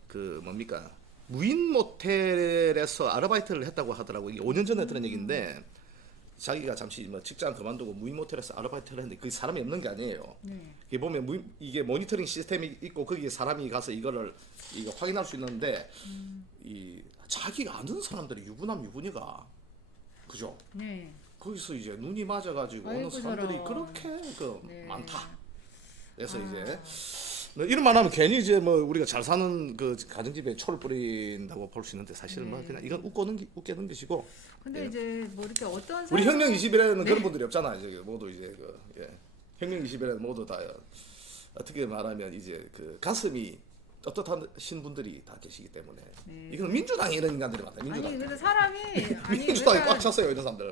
그 뭡니까 무인 모텔에서 아르바이트를 했다고 하더라고. 이게 5년 전에 들은 얘기인데 자기가 잠시 뭐 직장 그만두고 무인 모텔에서 아르바이트를 했는데 그 사람이 없는 게 아니에요. 네. 이게 보면 이게 모니터링 시스템이 있고 거기에 사람이 가서 이거 확인할 수 있는데 이 자기가 아는 사람들이 유부남이가 그죠? 네. 거기서 이제 눈이 맞아가지고 아이고, 어느 사람들이 저런. 그렇게 네. 많다. 그래서 이제 뭐 이런 말하면 괜히 이제 뭐 우리가 잘 사는 그 가정집에 초를 뿌린다고 볼 수 있는데 사실 뭐 네. 그냥 이건 웃게 넘기시고 근데 예. 이제 뭐 이렇게 어떤 우리 사람은- 혁명 20일에는 네. 그런 분들이 없잖아. 이제 모두 이제 혁명 20일에는 모두 다 어떻게 말하면 이제 그 가슴이 떳떳하신 분들이 다 계시기 때문에 네. 이건 민주당에 이런 인간들이 많다. 아니 민주당. 근데 사람이 아니 민주당이 그러니까 꽉 찼어요 이런 사람들.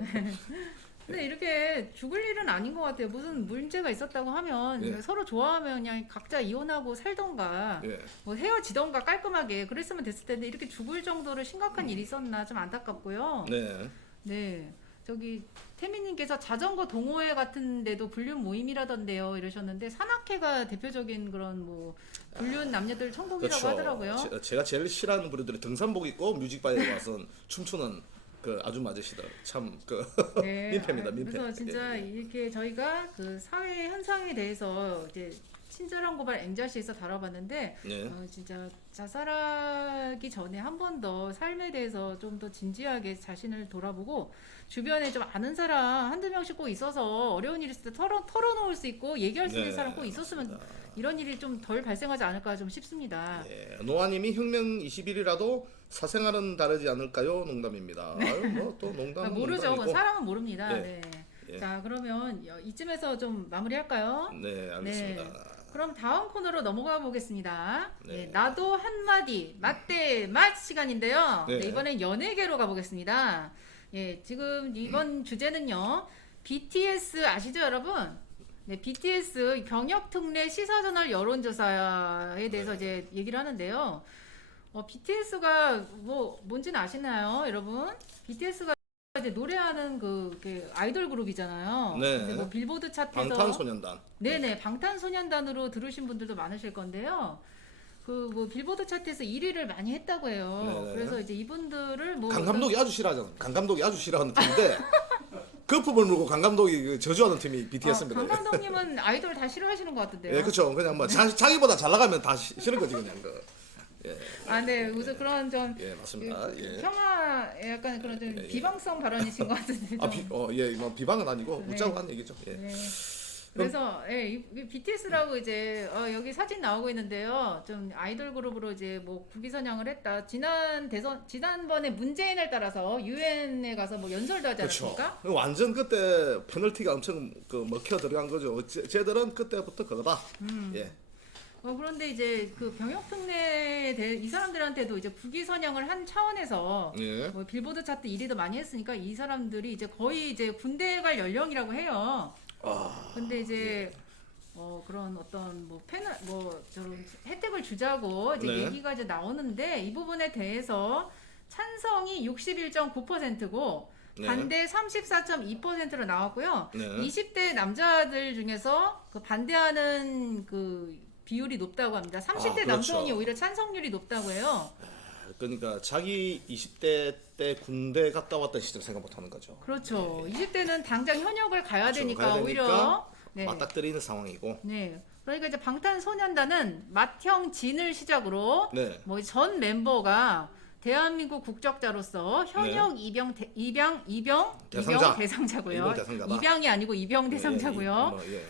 근데 이렇게 죽을 일은 아닌 것 같아요. 무슨 문제가 있었다고 하면 예. 서로 좋아하면 그냥 각자 이혼하고 살던가 예. 뭐 헤어지던가 깔끔하게 그랬으면 됐을 텐데 이렇게 죽을 정도로 심각한 일이 있었나 좀 안타깝고요. 네. 네. 저기 태민님께서 자전거 동호회 같은 데도 불륜 모임이라던데요 이러셨는데 산악회가 대표적인 그런 뭐 불륜 남녀들 천국이라고 하더라고요. 제가 제일 싫어하는 부류들이 등산복 입고 뮤직바에 와서 춤추는 그 아줌마 아저씨들 참그 네. 민폐입니다. 민폐. 그래서 진짜 예, 예. 이렇게 저희가 그 사회 현상에 대해서 이제 친절한 고발 앵자시에서 다뤄봤는데 네. 진짜 자살하기 전에 한 번 더 삶에 대해서 좀 더 진지하게 자신을 돌아보고 주변에 좀 아는 사람 한두 명씩 꼭 있어서 어려운 일이 있을 때 털어놓을 수 있고 얘기할 수 있는 네, 사람 꼭 있었으면 맞습니다. 이런 일이 좀 덜 발생하지 않을까 좀 싶습니다. 예, 노아님이 혁명 20일이라도 사생활은 다르지 않을까요? 농담입니다. 아유, 뭐또 농담. 모르죠. 그건 사람은 모릅니다. 예. 네. 예. 자 그러면 이쯤에서 좀 마무리할까요? 네, 알겠습니다. 그럼 다음 코너로 넘어가 보겠습니다. 네. 네, 나도 한마디 맛대 맛 시간인데요. 네. 네, 이번엔 연예계로 가보겠습니다. 예, 지금 이번 주제는요. BTS 아시죠, 여러분? 네, BTS 병역특례 시사저널 여론조사에 대해서 이제 얘기를 하는데요. BTS가 뭔지는 아시나요, 여러분? BTS가 이제 노래하는 그 아이돌 그룹이잖아요. 네. 근데 뭐 빌보드 차트에서 방탄소년단. 네네 방탄소년단으로 들으신 분들도 많으실 건데요. 그 뭐 빌보드 차트에서 1위를 많이 했다고 해요. 네네. 그래서 이제 이분들을 뭐 강 감독이 아주 싫어하잖아. 강 감독이 아주 싫어하는 팀인데 거품을 물고 강 감독이 그 저주하는 팀이 BTS입니다. 강 감독님은 아이돌 다 싫어하시는 것 같은데요. 예, 그렇죠. 그냥 뭐 자기보다 잘 나가면 다 싫은 거지 그냥 그. 예, 네, 우선 그런 좀 예, 맞습니다. 예. 평화 약간 그런 좀 예, 예. 비방성 발언이신 것 같은데. 좀. 예, 뭐 비방은 아니고 네. 웃자고 하는 얘기죠. 예. 네. 그래서 이 BTS라고 이제 여기 사진 나오고 있는데요. 좀 아이돌 그룹으로 이제 뭐 국위 선양을 했다. 지난번에 문재인을 따라서 유엔에 가서 뭐 연설도 하지 그렇죠. 않았습니까? 완전 그때 페널티가 엄청 그 먹혀 들어간 거죠. 쟤들은 그때부터 그거다. 예. 그런데 이제 그 병역특례에 대해 이 사람들한테도 이제 국위 선양을 한 차원에서 예. 뭐 빌보드 차트 1위도 많이 했으니까 이 사람들이 이제 거의 이제 군대에 갈 연령이라고 해요. 근데 이제 그런 어떤 뭐 패널 저런 혜택을 주자고 이제 네. 얘기가 이제 나오는데 이 부분에 대해서 찬성이 61.9%고 네. 반대 34.2%로 나왔고요. 네. 20대 남자들 중에서 그 반대하는 그 비율이 높다고 합니다. 30대 그렇죠. 남성이 오히려 찬성률이 높다고 해요. 그러니까 자기 20대 때 군대 갔다 왔던 시절 생각 못 하는 거죠. 그렇죠. 20대는 당장 현역을 가야 그렇죠. 되니까 가야 오히려 되니까 네. 맞닥뜨리는 상황이고. 네. 그러니까 이제 방탄소년단은 맏형 진을 시작으로 네. 뭐 전 멤버가 대한민국 국적자로서 현역 입영 대상자. 대상자고요. 입영 대상자다. 입양이 아니고 입영 대상자고요. 예.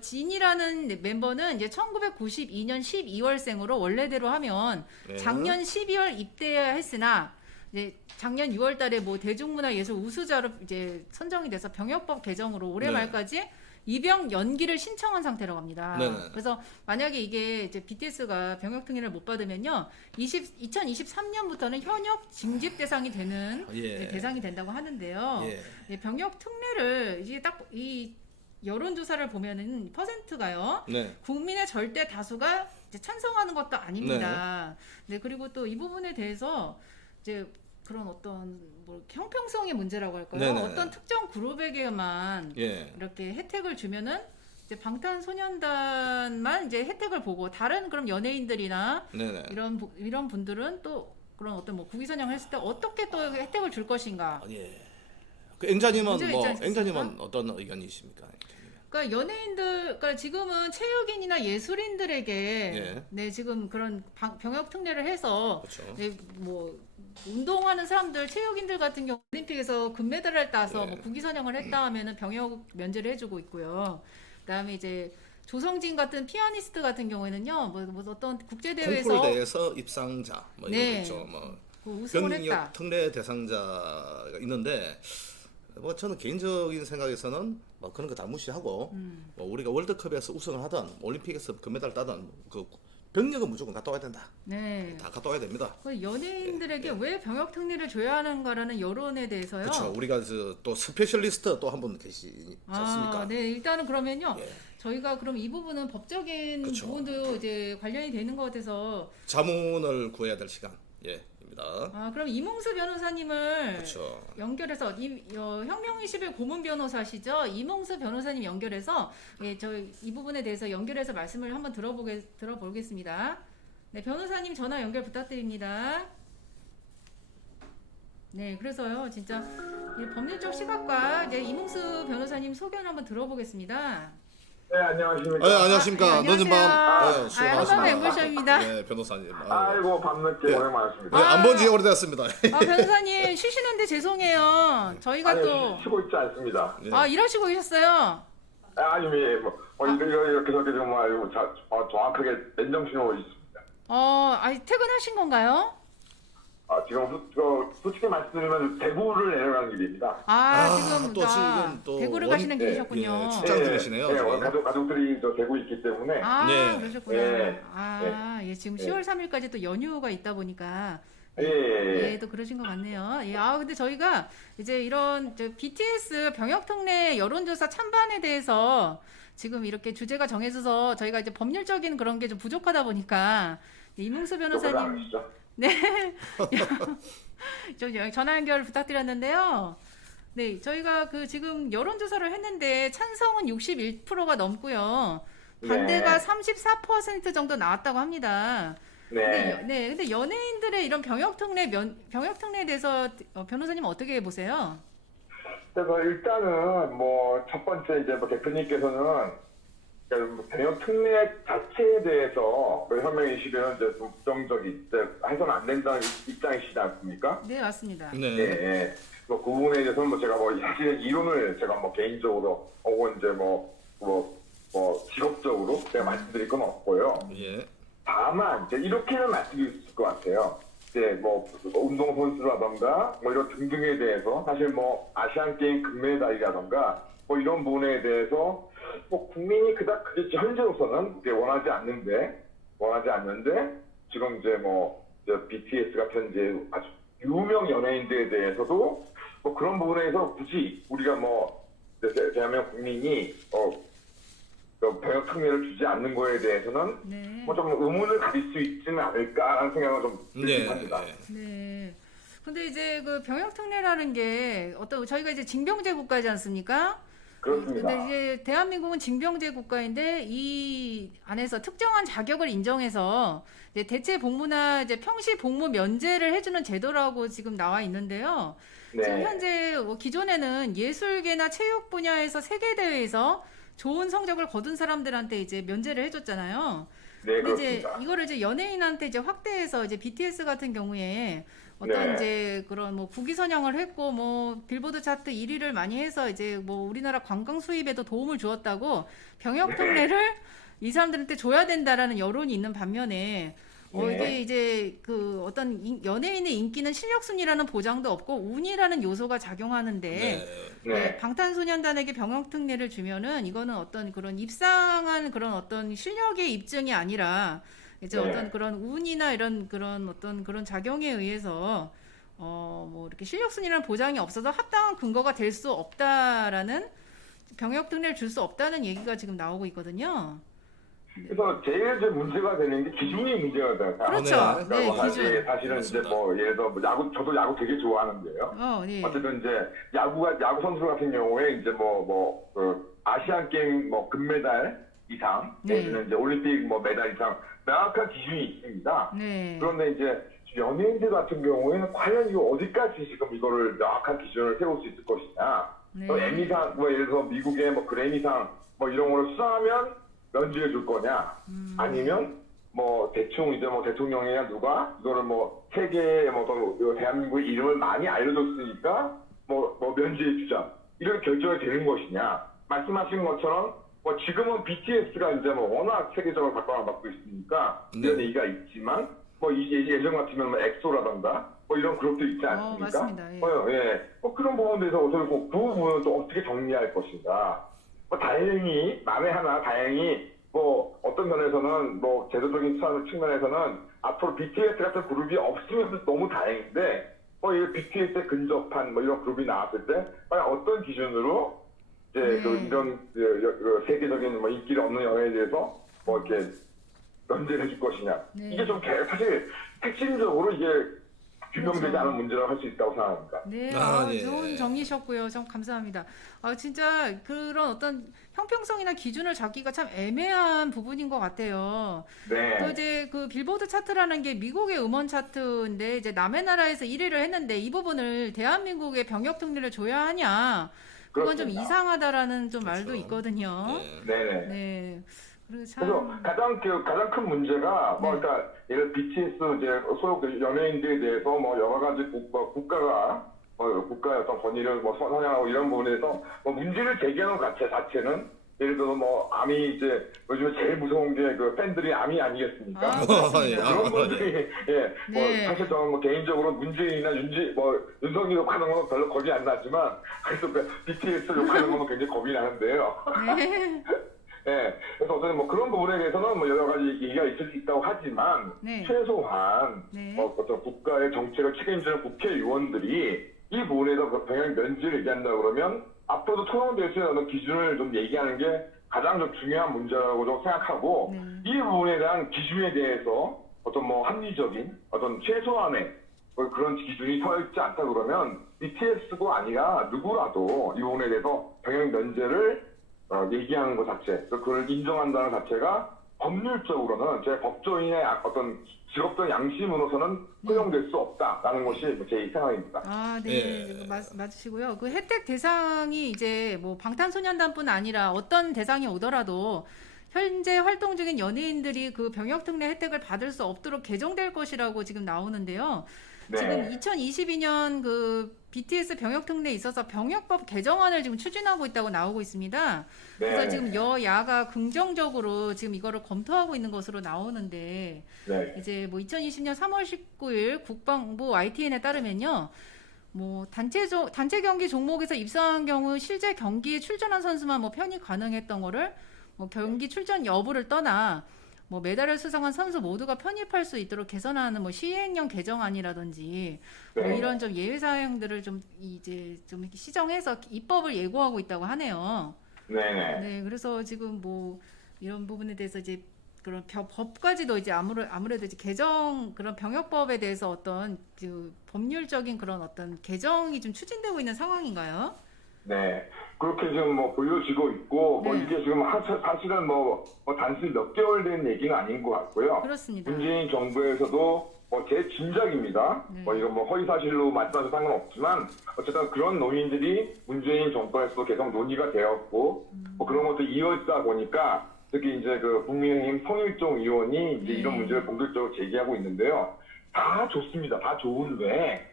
진이라는 멤버는 이제 1992년 12월생으로 원래대로 하면 네. 작년 12월 입대해야 했으나 이제 작년 6월달에 뭐 대중문화예술 우수자로 이제 선정이 돼서 병역법 개정으로 올해 네. 말까지 입영 연기를 신청한 상태라고 합니다. 네네. 그래서 만약에 이게 이제 BTS가 병역 특례를 못 받으면요, 2023년부터는 현역 징집 대상이 되는 예. 대상이 된다고 하는데요. 예. 네, 병역 특례를 이제 딱 이 여론조사를 보면은 퍼센트가요. 네. 국민의 절대 다수가 이제 찬성하는 것도 아닙니다. 네, 그리고 또 이 부분에 대해서 이제 그런 어떤 뭐 형평성의 문제라고 할까요? 네네. 어떤 특정 그룹에게만 예. 이렇게 혜택을 주면은 이제 방탄소년단만 이제 혜택을 보고 다른 그럼 연예인들이나 네네. 이런 분들은 또 그런 어떤 뭐 국위선양을 했을 때 어떻게 또 혜택을 줄 것인가? 예. 그 앵자님은 문제가 뭐 있지 않습니까? 앵자님은 어떤 의견이십니까? 그러니까 연예인들, 그러니까 지금은 체육인이나 예술인들에게 예. 네 지금 그런 병역 특례를 해서 그렇죠. 네, 뭐 운동하는 사람들, 체육인들 같은 경우 올림픽에서 금메달을 따서 예. 뭐 국위선양을 했다 하면은 병역 면제를 해주고 있고요. 그다음에 이제 조성진 같은 피아니스트 같은 경우에는요, 뭐 어떤 국제 대회에서 콩쿠르 대회에서 입상자 뭐 이런 네. 거 있죠. 뭐 그 우승을 했다. 병역 특례 대상자가 있는데 뭐 저는 개인적인 생각에서는 뭐 그런 거 다 무시하고 뭐 우리가 월드컵에서 우승을 하든 올림픽에서 금메달 따든 그 병역은 무조건 갔다 와야 된다. 네. 다 갔다 와야 됩니다. 그 연예인들에게 왜 병역 특례를 줘야 하는가라는 여론에 대해서요. 그렇죠. 우리가 또 스페셜리스트 또 한 분 계시지 않습니까? 네, 일단은 그러면요. 예. 저희가 그럼 이 부분은 법적인 그쵸. 부분도 이제 관련이 되는 것 같아서 자문을 구해야 될 시간. 입니다. 그럼 이몽수 변호사님을 그렇죠. 연결해서 혁명20의 고문 변호사시죠? 이몽수 변호사님 연결해서 예, 저희 이 부분에 대해서 연결해서 말씀을 한번 들어보겠습니다. 네, 변호사님 전화 연결 부탁드립니다. 네, 그래서요, 진짜 이 법률적 시각과 이제 이몽수 변호사님 소견을 한번 들어보겠습니다. 네, 안녕하십니까. 네, 안녕하십니까. 네, 늦은 밤 안녕하세요. 수고하십니다. 한밤 앵글쇼입니다. 네, 변호사님. 아이고, 밤늦게 네. 고생 많으십니다. 네, 안 본 지 오래됐습니다. 변호사님 쉬시는데 죄송해요. 저희가 아니, 또 쉬고 있지 않습니다. 네. 일하시고 계셨어요. 아니, 이렇게 저렇게 정말 정확하게 맨정신으로 있습니다. 퇴근하신 건가요? 지금 솔직히 말씀드리면 대구를 내려가는 길입니다. 지금 또 대구를 원- 가시는 길이셨군요. 예, 출장 중이시네요, 네, 지금. 가족들이 대구 있기 때문에. 네. 그러셨구나. 네. 예, 지금 네. 10월 3일까지 또 연휴가 있다 보니까 예. 또 그러신 것 같네요. 예, 근데 저희가 이제 이런 BTS 병역 특례 여론조사 찬반에 대해서 지금 이렇게 주제가 정해져서 저희가 이제 법률적인 그런 게 좀 부족하다 보니까 이몽수 변호사님 네. 좀 전화 연결 부탁드렸는데요. 네, 저희가 지금 여론조사를 했는데 찬성은 61%가 넘고요. 반대가 34% 정도 나왔다고 합니다. 네. 근데 연예인들의 이런 병역 특례에 대해서 변호사님 어떻게 보세요? 그래서 일단은 첫 번째 이제 대표님께서는 병역 특례 자체에 대해서 혁명20에는 이제 좀 부정적인 해서는 안 된다는 입장이시지 않습니까? 네, 맞습니다. 네. 예. 그 부분에 대해서는 제가 사실 이론을 제가 개인적으로 혹은 이제 직업적으로 제가 말씀드릴 건 없고요. 예. 다만 이제 이렇게는 말씀드릴 수 있을 것 같아요. 이제 운동 선수라던가 이런 등등에 대해서 사실 아시안 게임 금메달이라던가 이런 부분에 대해서 국민이 그게 현재로서는 이제 원하지 않는데 지금 이제 BTS 같은 이제 아주 유명 연예인들에 대해서도 그런 부분에서 굳이 우리가 대한민국 국민이 병역 특례를 주지 않는 거에 대해서는 네. 좀 의문을 가질 수 있지는 않을까라는 생각을 좀 네. 합니다. 네. 근데 이제 그 병역 특례라는 게 어떤 저희가 이제 징병제 국가지 않습니까? 그렇습니다. 근데 이제 대한민국은 징병제 국가인데 이 안에서 특정한 자격을 인정해서 이제 대체 복무나 이제 평시 복무 면제를 해주는 제도라고 지금 나와 있는데요. 지금 네. 현재 기존에는 예술계나 체육 분야에서 세계 대회에서 좋은 성적을 거둔 사람들한테 이제 면제를 해줬잖아요. 네, 근데 이제 그렇습니다. 이거를 이제 연예인한테 이제 확대해서 이제 BTS 같은 경우에 어떤 네. 이제 그런 뭐 국위 선양을 했고 뭐 빌보드 차트 1위를 많이 해서 이제 뭐 우리나라 관광 수입에도 도움을 주었다고 병역 네. 특례를 이 사람들한테 줘야 된다라는 여론이 있는 반면에 네. 이게 이제 그 어떤 연예인의 인기는 실력 순위라는 보장도 없고 운이라는 요소가 작용하는데 네. 네. 방탄소년단에게 병역 특례를 주면은 이거는 어떤 그런 입상한 그런 어떤 실력의 입증이 아니라 이제 네. 어떤 그런 운이나 이런 그런 어떤 그런 작용에 의해서 뭐 이렇게 실력 순위라는 보장이 없어서 합당한 근거가 될 수 없다라는 병역 특례를 줄 수 없다는 얘기가 지금 나오고 있거든요. 그래서 제일 이제 문제가 되는 게 기준이 문제가 돼요. 그렇죠. 네, 그러니까 기준. 사실은 이제 뭐 예를 들어 뭐 야구, 저도 야구 되게 좋아하는데요. 네. 어쨌든 이제 야구 선수 같은 경우에 이제 그 아시안 게임 뭐 금메달 이상, 네. 내지는 이제 올림픽 뭐 메달 이상 명확한 기준이 있습니다. 네. 그런데 이제 연예인들 같은 경우에는 과연 이거 어디까지 지금 이거를 명확한 기준을 세울 수 있을 것이냐. 네. 또 에미상, 뭐 예를 들어서 미국의 뭐 그래미상 뭐 이런 거를 수상하면 면제해 줄 거냐. 아니면 뭐 대충 이제 뭐 대통령이나 누가 이거를 뭐 세계에 뭐 어떤 대한민국의 이름을 많이 알려줬으니까 뭐 면제해 주자. 이렇게 결정이 되는 것이냐. 말씀하신 것처럼 뭐 지금은 BTS가 이제 뭐 워낙 세계적으로 각광을 받고 있으니까 이런 네. 얘기가 있지만 뭐 예전 같으면 뭐 엑소라던가 뭐 이런 그룹도 있지 않습니까? 맞습니다. 예. 뭐 그런 부분에 대해서 어떻게 그 부분을 또 어떻게 정리할 것인가. 뭐 다행히 만에 하나 다행히 뭐 어떤 면에서는 뭐 제도적인 측면에서는 앞으로 BTS 같은 그룹이 없으면 너무 다행인데 뭐 이 BTS에 근접한 뭐 이런 그룹이 나왔을 때 과연 어떤 기준으로 이제 이런 세계적인 뭐 인기를 얻는 영화에 대해서 뭐 이렇게 면제를 해줄 것이냐. 네. 이게 좀 사실 핵심적으로 이게 규명되지 그렇죠. 않은 문제라고 할 수 있다고 생각합니다. 네, 예. 좋은 정리셨고요. 참 감사합니다. 진짜 그런 어떤 형평성이나 기준을 잡기가 참 애매한 부분인 것 같아요. 네. 또 이제 그 빌보드 차트라는 게 미국의 음원 차트인데 이제 남의 나라에서 1위를 했는데 이 부분을 대한민국의 병역 특례를 줘야 하냐? 그건 좀 그렇습니다. 이상하다라는 좀 말도 그렇죠. 있거든요. 네네. 네. 그리고 그래서 참 가장 큰 문제가 뭐 네. 그러니까 예를 BTS 이제 소속 연예인들에 대해서 뭐 여러 가지 국가가 국가의 어떤 권위를 뭐 선양하고 이런 부분에서 뭐 문제를 제기하는 자체는 예를 들어 뭐 아미 이제 요즘에 제일 무서운 게 그 팬들이 아미 아니겠습니까? 그렇습니다. 그런 분들이 뭐 네. 사실 저는 뭐 개인적으로 문재인이나 윤석열 욕하는 건 별로 겁이 안 나지만 그래서 BTS 욕하는 건 굉장히 겁이 나는데요. 네. 네, 그래서 어쨌든 뭐 그런 부분에 대해서는 뭐 여러 가지 얘기가 있을 수 있다고 하지만 네. 최소한 네. 어떤 국가의 정책을 책임지는 국회의원들이 이 부분에서 그 병역 면제를 얘기한다 그러면 앞으로도 토론될 수 있는 어떤 기준을 좀 얘기하는 게 가장 좀 중요한 문제라고 좀 생각하고 네. 이 부분에 대한 기준에 대해서 어떤 뭐 합리적인 어떤 최소한의 뭐 그런 기준이 서 있지 않다 그러면 BTS가 아니라 누구라도 이 부분에 대해서 병역 면제를 얘기하는 것 자체, 그걸 인정한다는 자체가 법률적으로는 제 법조인의 어떤 직업적 양심으로서는 허용될 수 없다라는 것이 제 생각입니다. 네. 예. 맞으시고요. 그 혜택 대상이 이제 뭐 방탄소년단뿐 아니라 어떤 대상이 오더라도 현재 활동 중인 연예인들이 그 병역 특례 혜택을 받을 수 없도록 개정될 것이라고 지금 나오는데요. 네. 지금 2022년 그 BTS 병역 특례에 있어서 병역법 개정안을 지금 추진하고 있다고 나오고 있습니다. 그래서 네. 지금 여야가 긍정적으로 지금 이거를 검토하고 있는 것으로 나오는데 네. 이제 뭐 2020년 3월 19일 국방부 YTN에 따르면요. 뭐 단체 경기 종목에서 입상한 경우 실제 경기에 출전한 선수만 뭐 편입 가능했던 거를 뭐 경기 출전 여부를 떠나 뭐 메달을 수상한 선수 모두가 편입할 수 있도록 개선하는 뭐 시행령 개정안이라든지 뭐 네. 이런 좀 예외 사항들을 좀 이제 좀 이렇게 시정해서 입법을 예고하고 있다고 하네요. 네네. 네, 그래서 지금 뭐 이런 부분에 대해서 이제 그런 법까지도 이제 아무래도 이제 개정 그런 병역법에 대해서 어떤 그 법률적인 그런 어떤 개정이 좀 추진되고 있는 상황인가요? 네, 그렇게 지금 뭐 보여지고 있고, 뭐 네. 이게 지금 사실은 뭐 단순히 몇 개월 된 얘기는 아닌 것 같고요. 그렇습니다. 문재인 정부에서도 제 짐작입니다. 네. 이거 뭐 허위 사실로 말씀하셔도 상관없지만 어쨌든 그런 논의들이 문재인 정부에서도 계속 논의가 되었고, 뭐 그런 것도 이어지다 보니까 특히 이제 그 국민의힘 성일종 의원이 이제 이런 문제를 본격적으로 제기하고 있는데요. 다 좋습니다. 다 좋은데.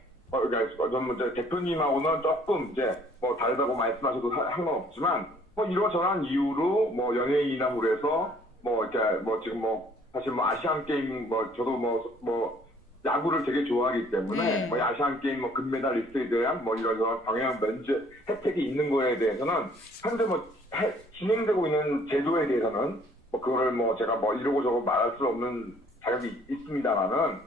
저는 이제 대표님하고는 조금 이제 뭐 다르다고 말씀하셔도 상관없지만 뭐 이러저러한 이유로 뭐 연예인이나 그래서 뭐 이렇게 뭐 지금 뭐 사실 뭐 아시안 게임 뭐 저도 뭐 야구를 되게 좋아하기 때문에 네. 뭐 아시안 게임 뭐 금메달리스트에 대한 뭐 이러저러한 병역 면제 혜택이 있는 거에 대해서는 현재 뭐 진행되고 있는 제도에 대해서는 뭐 그거를 뭐 제가 뭐 이러고 저러고 말할 수 없는 자격이 있습니다만은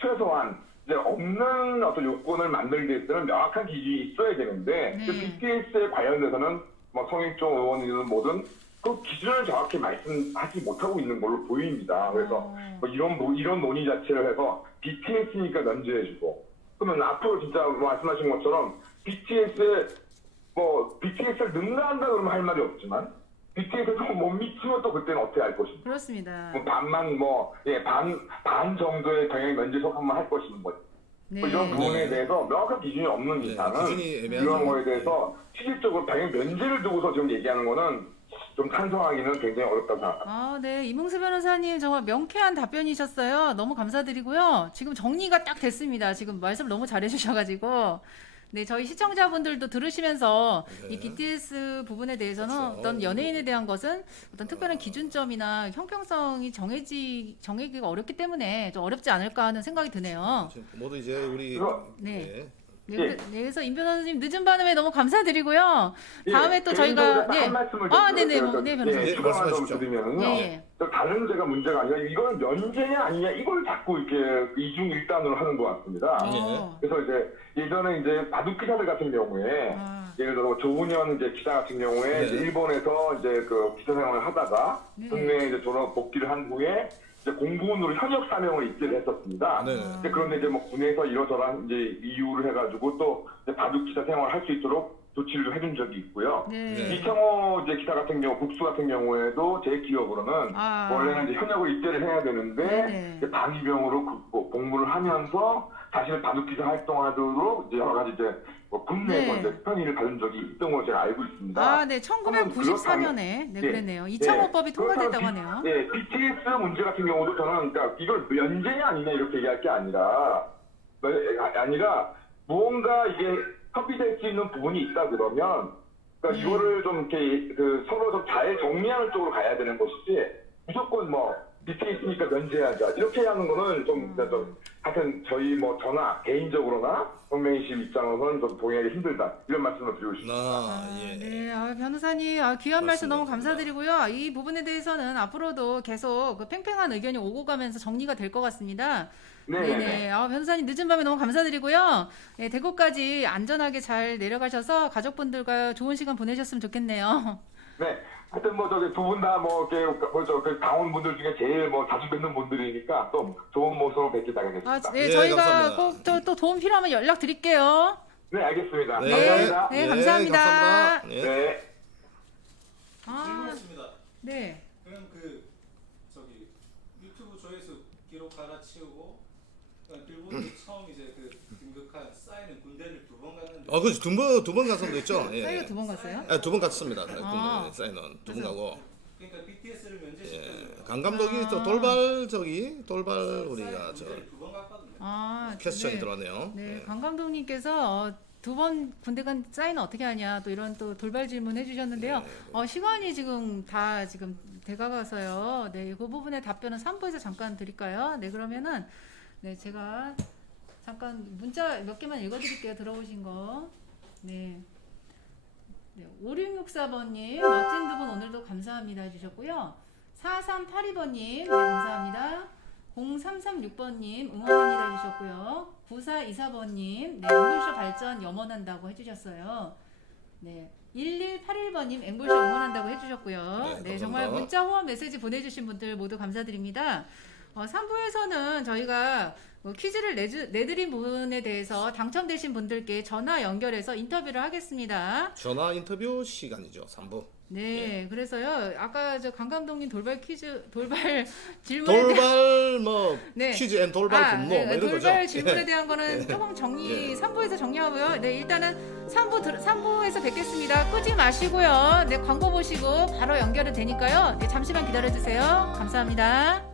최소한 이제 없는 어떤 요건을 만들기 위해서는 명확한 기준이 있어야 되는데 네. 그 BTS에 관련돼서는 뭐 성일종 의원이든 뭐든 그 기준을 정확히 말씀하지 못하고 있는 걸로 보입니다. 그래서 뭐 이런 논의 자체를 해서 BTS니까 면제해주고 그러면 앞으로 진짜 뭐 말씀하신 것처럼 BTS를 능가한다 그러면 할 말이 없지만 BTS를 못 미치면 또 그때는 어떻게 할 것인가? 그렇습니다. 뭐 반만 반 정도의 병역 면제 소급만 할 것인 거지. 네. 뭐 이런 부분에 네. 대해서 명확한 기준이 없는 네, 이상은 기준이 애매하죠. 이런 거에 대해서 실질적으로 병역 면제를 두고서 지금 얘기하는 거는 좀 찬성하기는 굉장히 어렵다고 생각합니다. 아, 네. 이문수 변호사님 정말 명쾌한 답변이셨어요. 너무 감사드리고요. 지금 정리가 딱 됐습니다. 지금 말씀 너무 잘해주셔가지고. 네, 저희 시청자분들도 들으시면서 네. 이 BTS 부분에 대해서는 그렇죠. 어떤 연예인에 대한 것은 어떤 특별한 기준점이나 형평성이 정해지기가 어렵기 때문에 좀 어렵지 않을까 하는 생각이 드네요. 지금 모두 이제 우리 네. 네, 예. 그래서 임 변호사님 늦은 밤에 너무 감사드리고요. 다음에 또 개인적으로 저희가 한 말씀을 네네 네 변호사님. 예, 추가로 좀 말씀하십시오. 드리면은요. 예. 다른 제가 문제가 아니라 이건 면제냐 아니냐 이걸 자꾸 이렇게 이중일단으로 하는 것 같습니다. 어. 그래서 이제 예전에 이제 바둑 기사들 같은 경우에 아. 예를 들어 조은현 이제 기자 같은 경우에 네. 이제 일본에서 이제 그 기자 생활을 하다가 네. 국내에 이제 졸업 복귀를 한 후에 이제 공군으로 현역 사명을 입기를 했었습니다. 네. 근데 그런데 이제 뭐 군에서 이러저러한 이제 이유를 해가지고 또 이제 바둑 기자 생활을 할 수 있도록 조치를 해준 적이 있고요. 네. 이창호 이제 기사 같은 경우, 국수 같은 경우에도 제 기억으로는 아. 원래는 이제 현역을 입대를 해야 되는데 네네. 이제 방위병으로 복무를 하면서 자신의 바둑 기자 활동하도록 이제 여러 가지 이제 뭐 국내에서 네. 이제 편의를 받은 적이 있던 걸로 제가 알고 있습니다. 아, 네. 1994년에 네, 예. 그랬네요. 이창호법이 통과됐다고 하네요. 예, BTS 문제 같은 경우도 저는 그러니까 이걸 면제냐 아니냐 이렇게 얘기할 게 아니라 무언가 이게 협의될 수 있는 부분이 있다 그러면 그러니까 이거를 좀 이렇게 그 서로 좀 잘 정리하는 쪽으로 가야 되는 것이지 무조건 뭐 BTS니까 면제하자 이렇게 하는 거는 좀 하여튼 저희 뭐 저나 개인적으로나 홍명희씨 입장으로는 좀 동의하기 힘들다 이런 말씀을 드리고 싶습니다. 예. 네, 변호사님, 귀한 말씀 너무 감사드리고요. 이 부분에 대해서는 앞으로도 계속 그 팽팽한 의견이 오고 가면서 정리가 될 것 같습니다. 네네. 변호사님 늦은 밤에 너무 감사드리고요. 네, 대구까지 안전하게 잘 내려가셔서 가족분들과 좋은 시간 보내셨으면 좋겠네요. 네. 하여튼 뭐 저기 두 분 다 뭐 이렇게 그 강원 분들 중에 제일 뭐 자주 뵙는 분들이니까 또 좋은 모습으로 뵙길 바라겠습니다. 네, 예, 저희가 감사합니다. 꼭 또 도움 필요하면 연락 드릴게요. 네, 알겠습니다. 네. 감사합니다. 네, 감사합니다. 감사합니다. 예. 네. 질문했습니다. 네. 그럼 저기 유튜브 조회수 기록 갈아치우고 일본이 처음 이제 그 등극한 사인은 군대를 2번 갔는데 그렇죠. 두번 갔던 도 있죠. 예. 사이가 2번 갔어요? 아, 2번 갔습니다. 아. 사인은 2번 가고. 그러니까 BTS를 면제시켰는데 강 감독이 또 돌발 우리가 저 2번 갔거든요. 퀘스천이 네. 들어왔네요. 네, 예. 강 감독님께서 2번 군대 간 사인은 어떻게 하냐 또 이런 또 돌발 질문 해주셨는데요. 시간이 지금 다 지금 돼가가서요. 네, 그 부분의 답변은 3부에서 잠깐 드릴까요? 네, 그러면은 네, 제가 잠깐 문자 몇 개만 읽어드릴게요. 들어오신 거. 네. 네, 5664번님 멋진 두 분 오늘도 감사합니다 해주셨고요. 4382번님 네, 감사합니다. 0336번님 응원합니다 해주셨고요. 9424번님 네, 연구쇼 발전 염원한다고 해주셨어요. 네, 1181번님 앵볼쇼 응원한다고 해주셨고요. 네, 네, 감사합니다. 정말 문자 후원 메시지 보내주신 분들 모두 감사드립니다. 3부에서는 저희가 퀴즈를 내드린 부분에 대해서 당첨되신 분들께 전화 연결해서 인터뷰를 하겠습니다. 전화 인터뷰 시간이죠. 3부. 네, 그래서요. 아까 저 강 감독님 돌발 질문에 돌발 뭐 네. 퀴즈 앤 돌발 분노 뭐 이런 거죠. 돌발 질문에 예. 대한 거는 조금 예. 3부에서 정리하고요. 네, 일단은 3부에서 뵙겠습니다. 끄지 마시고요. 네, 광고 보시고 바로 연결은 되니까요. 네, 잠시만 기다려 주세요. 감사합니다.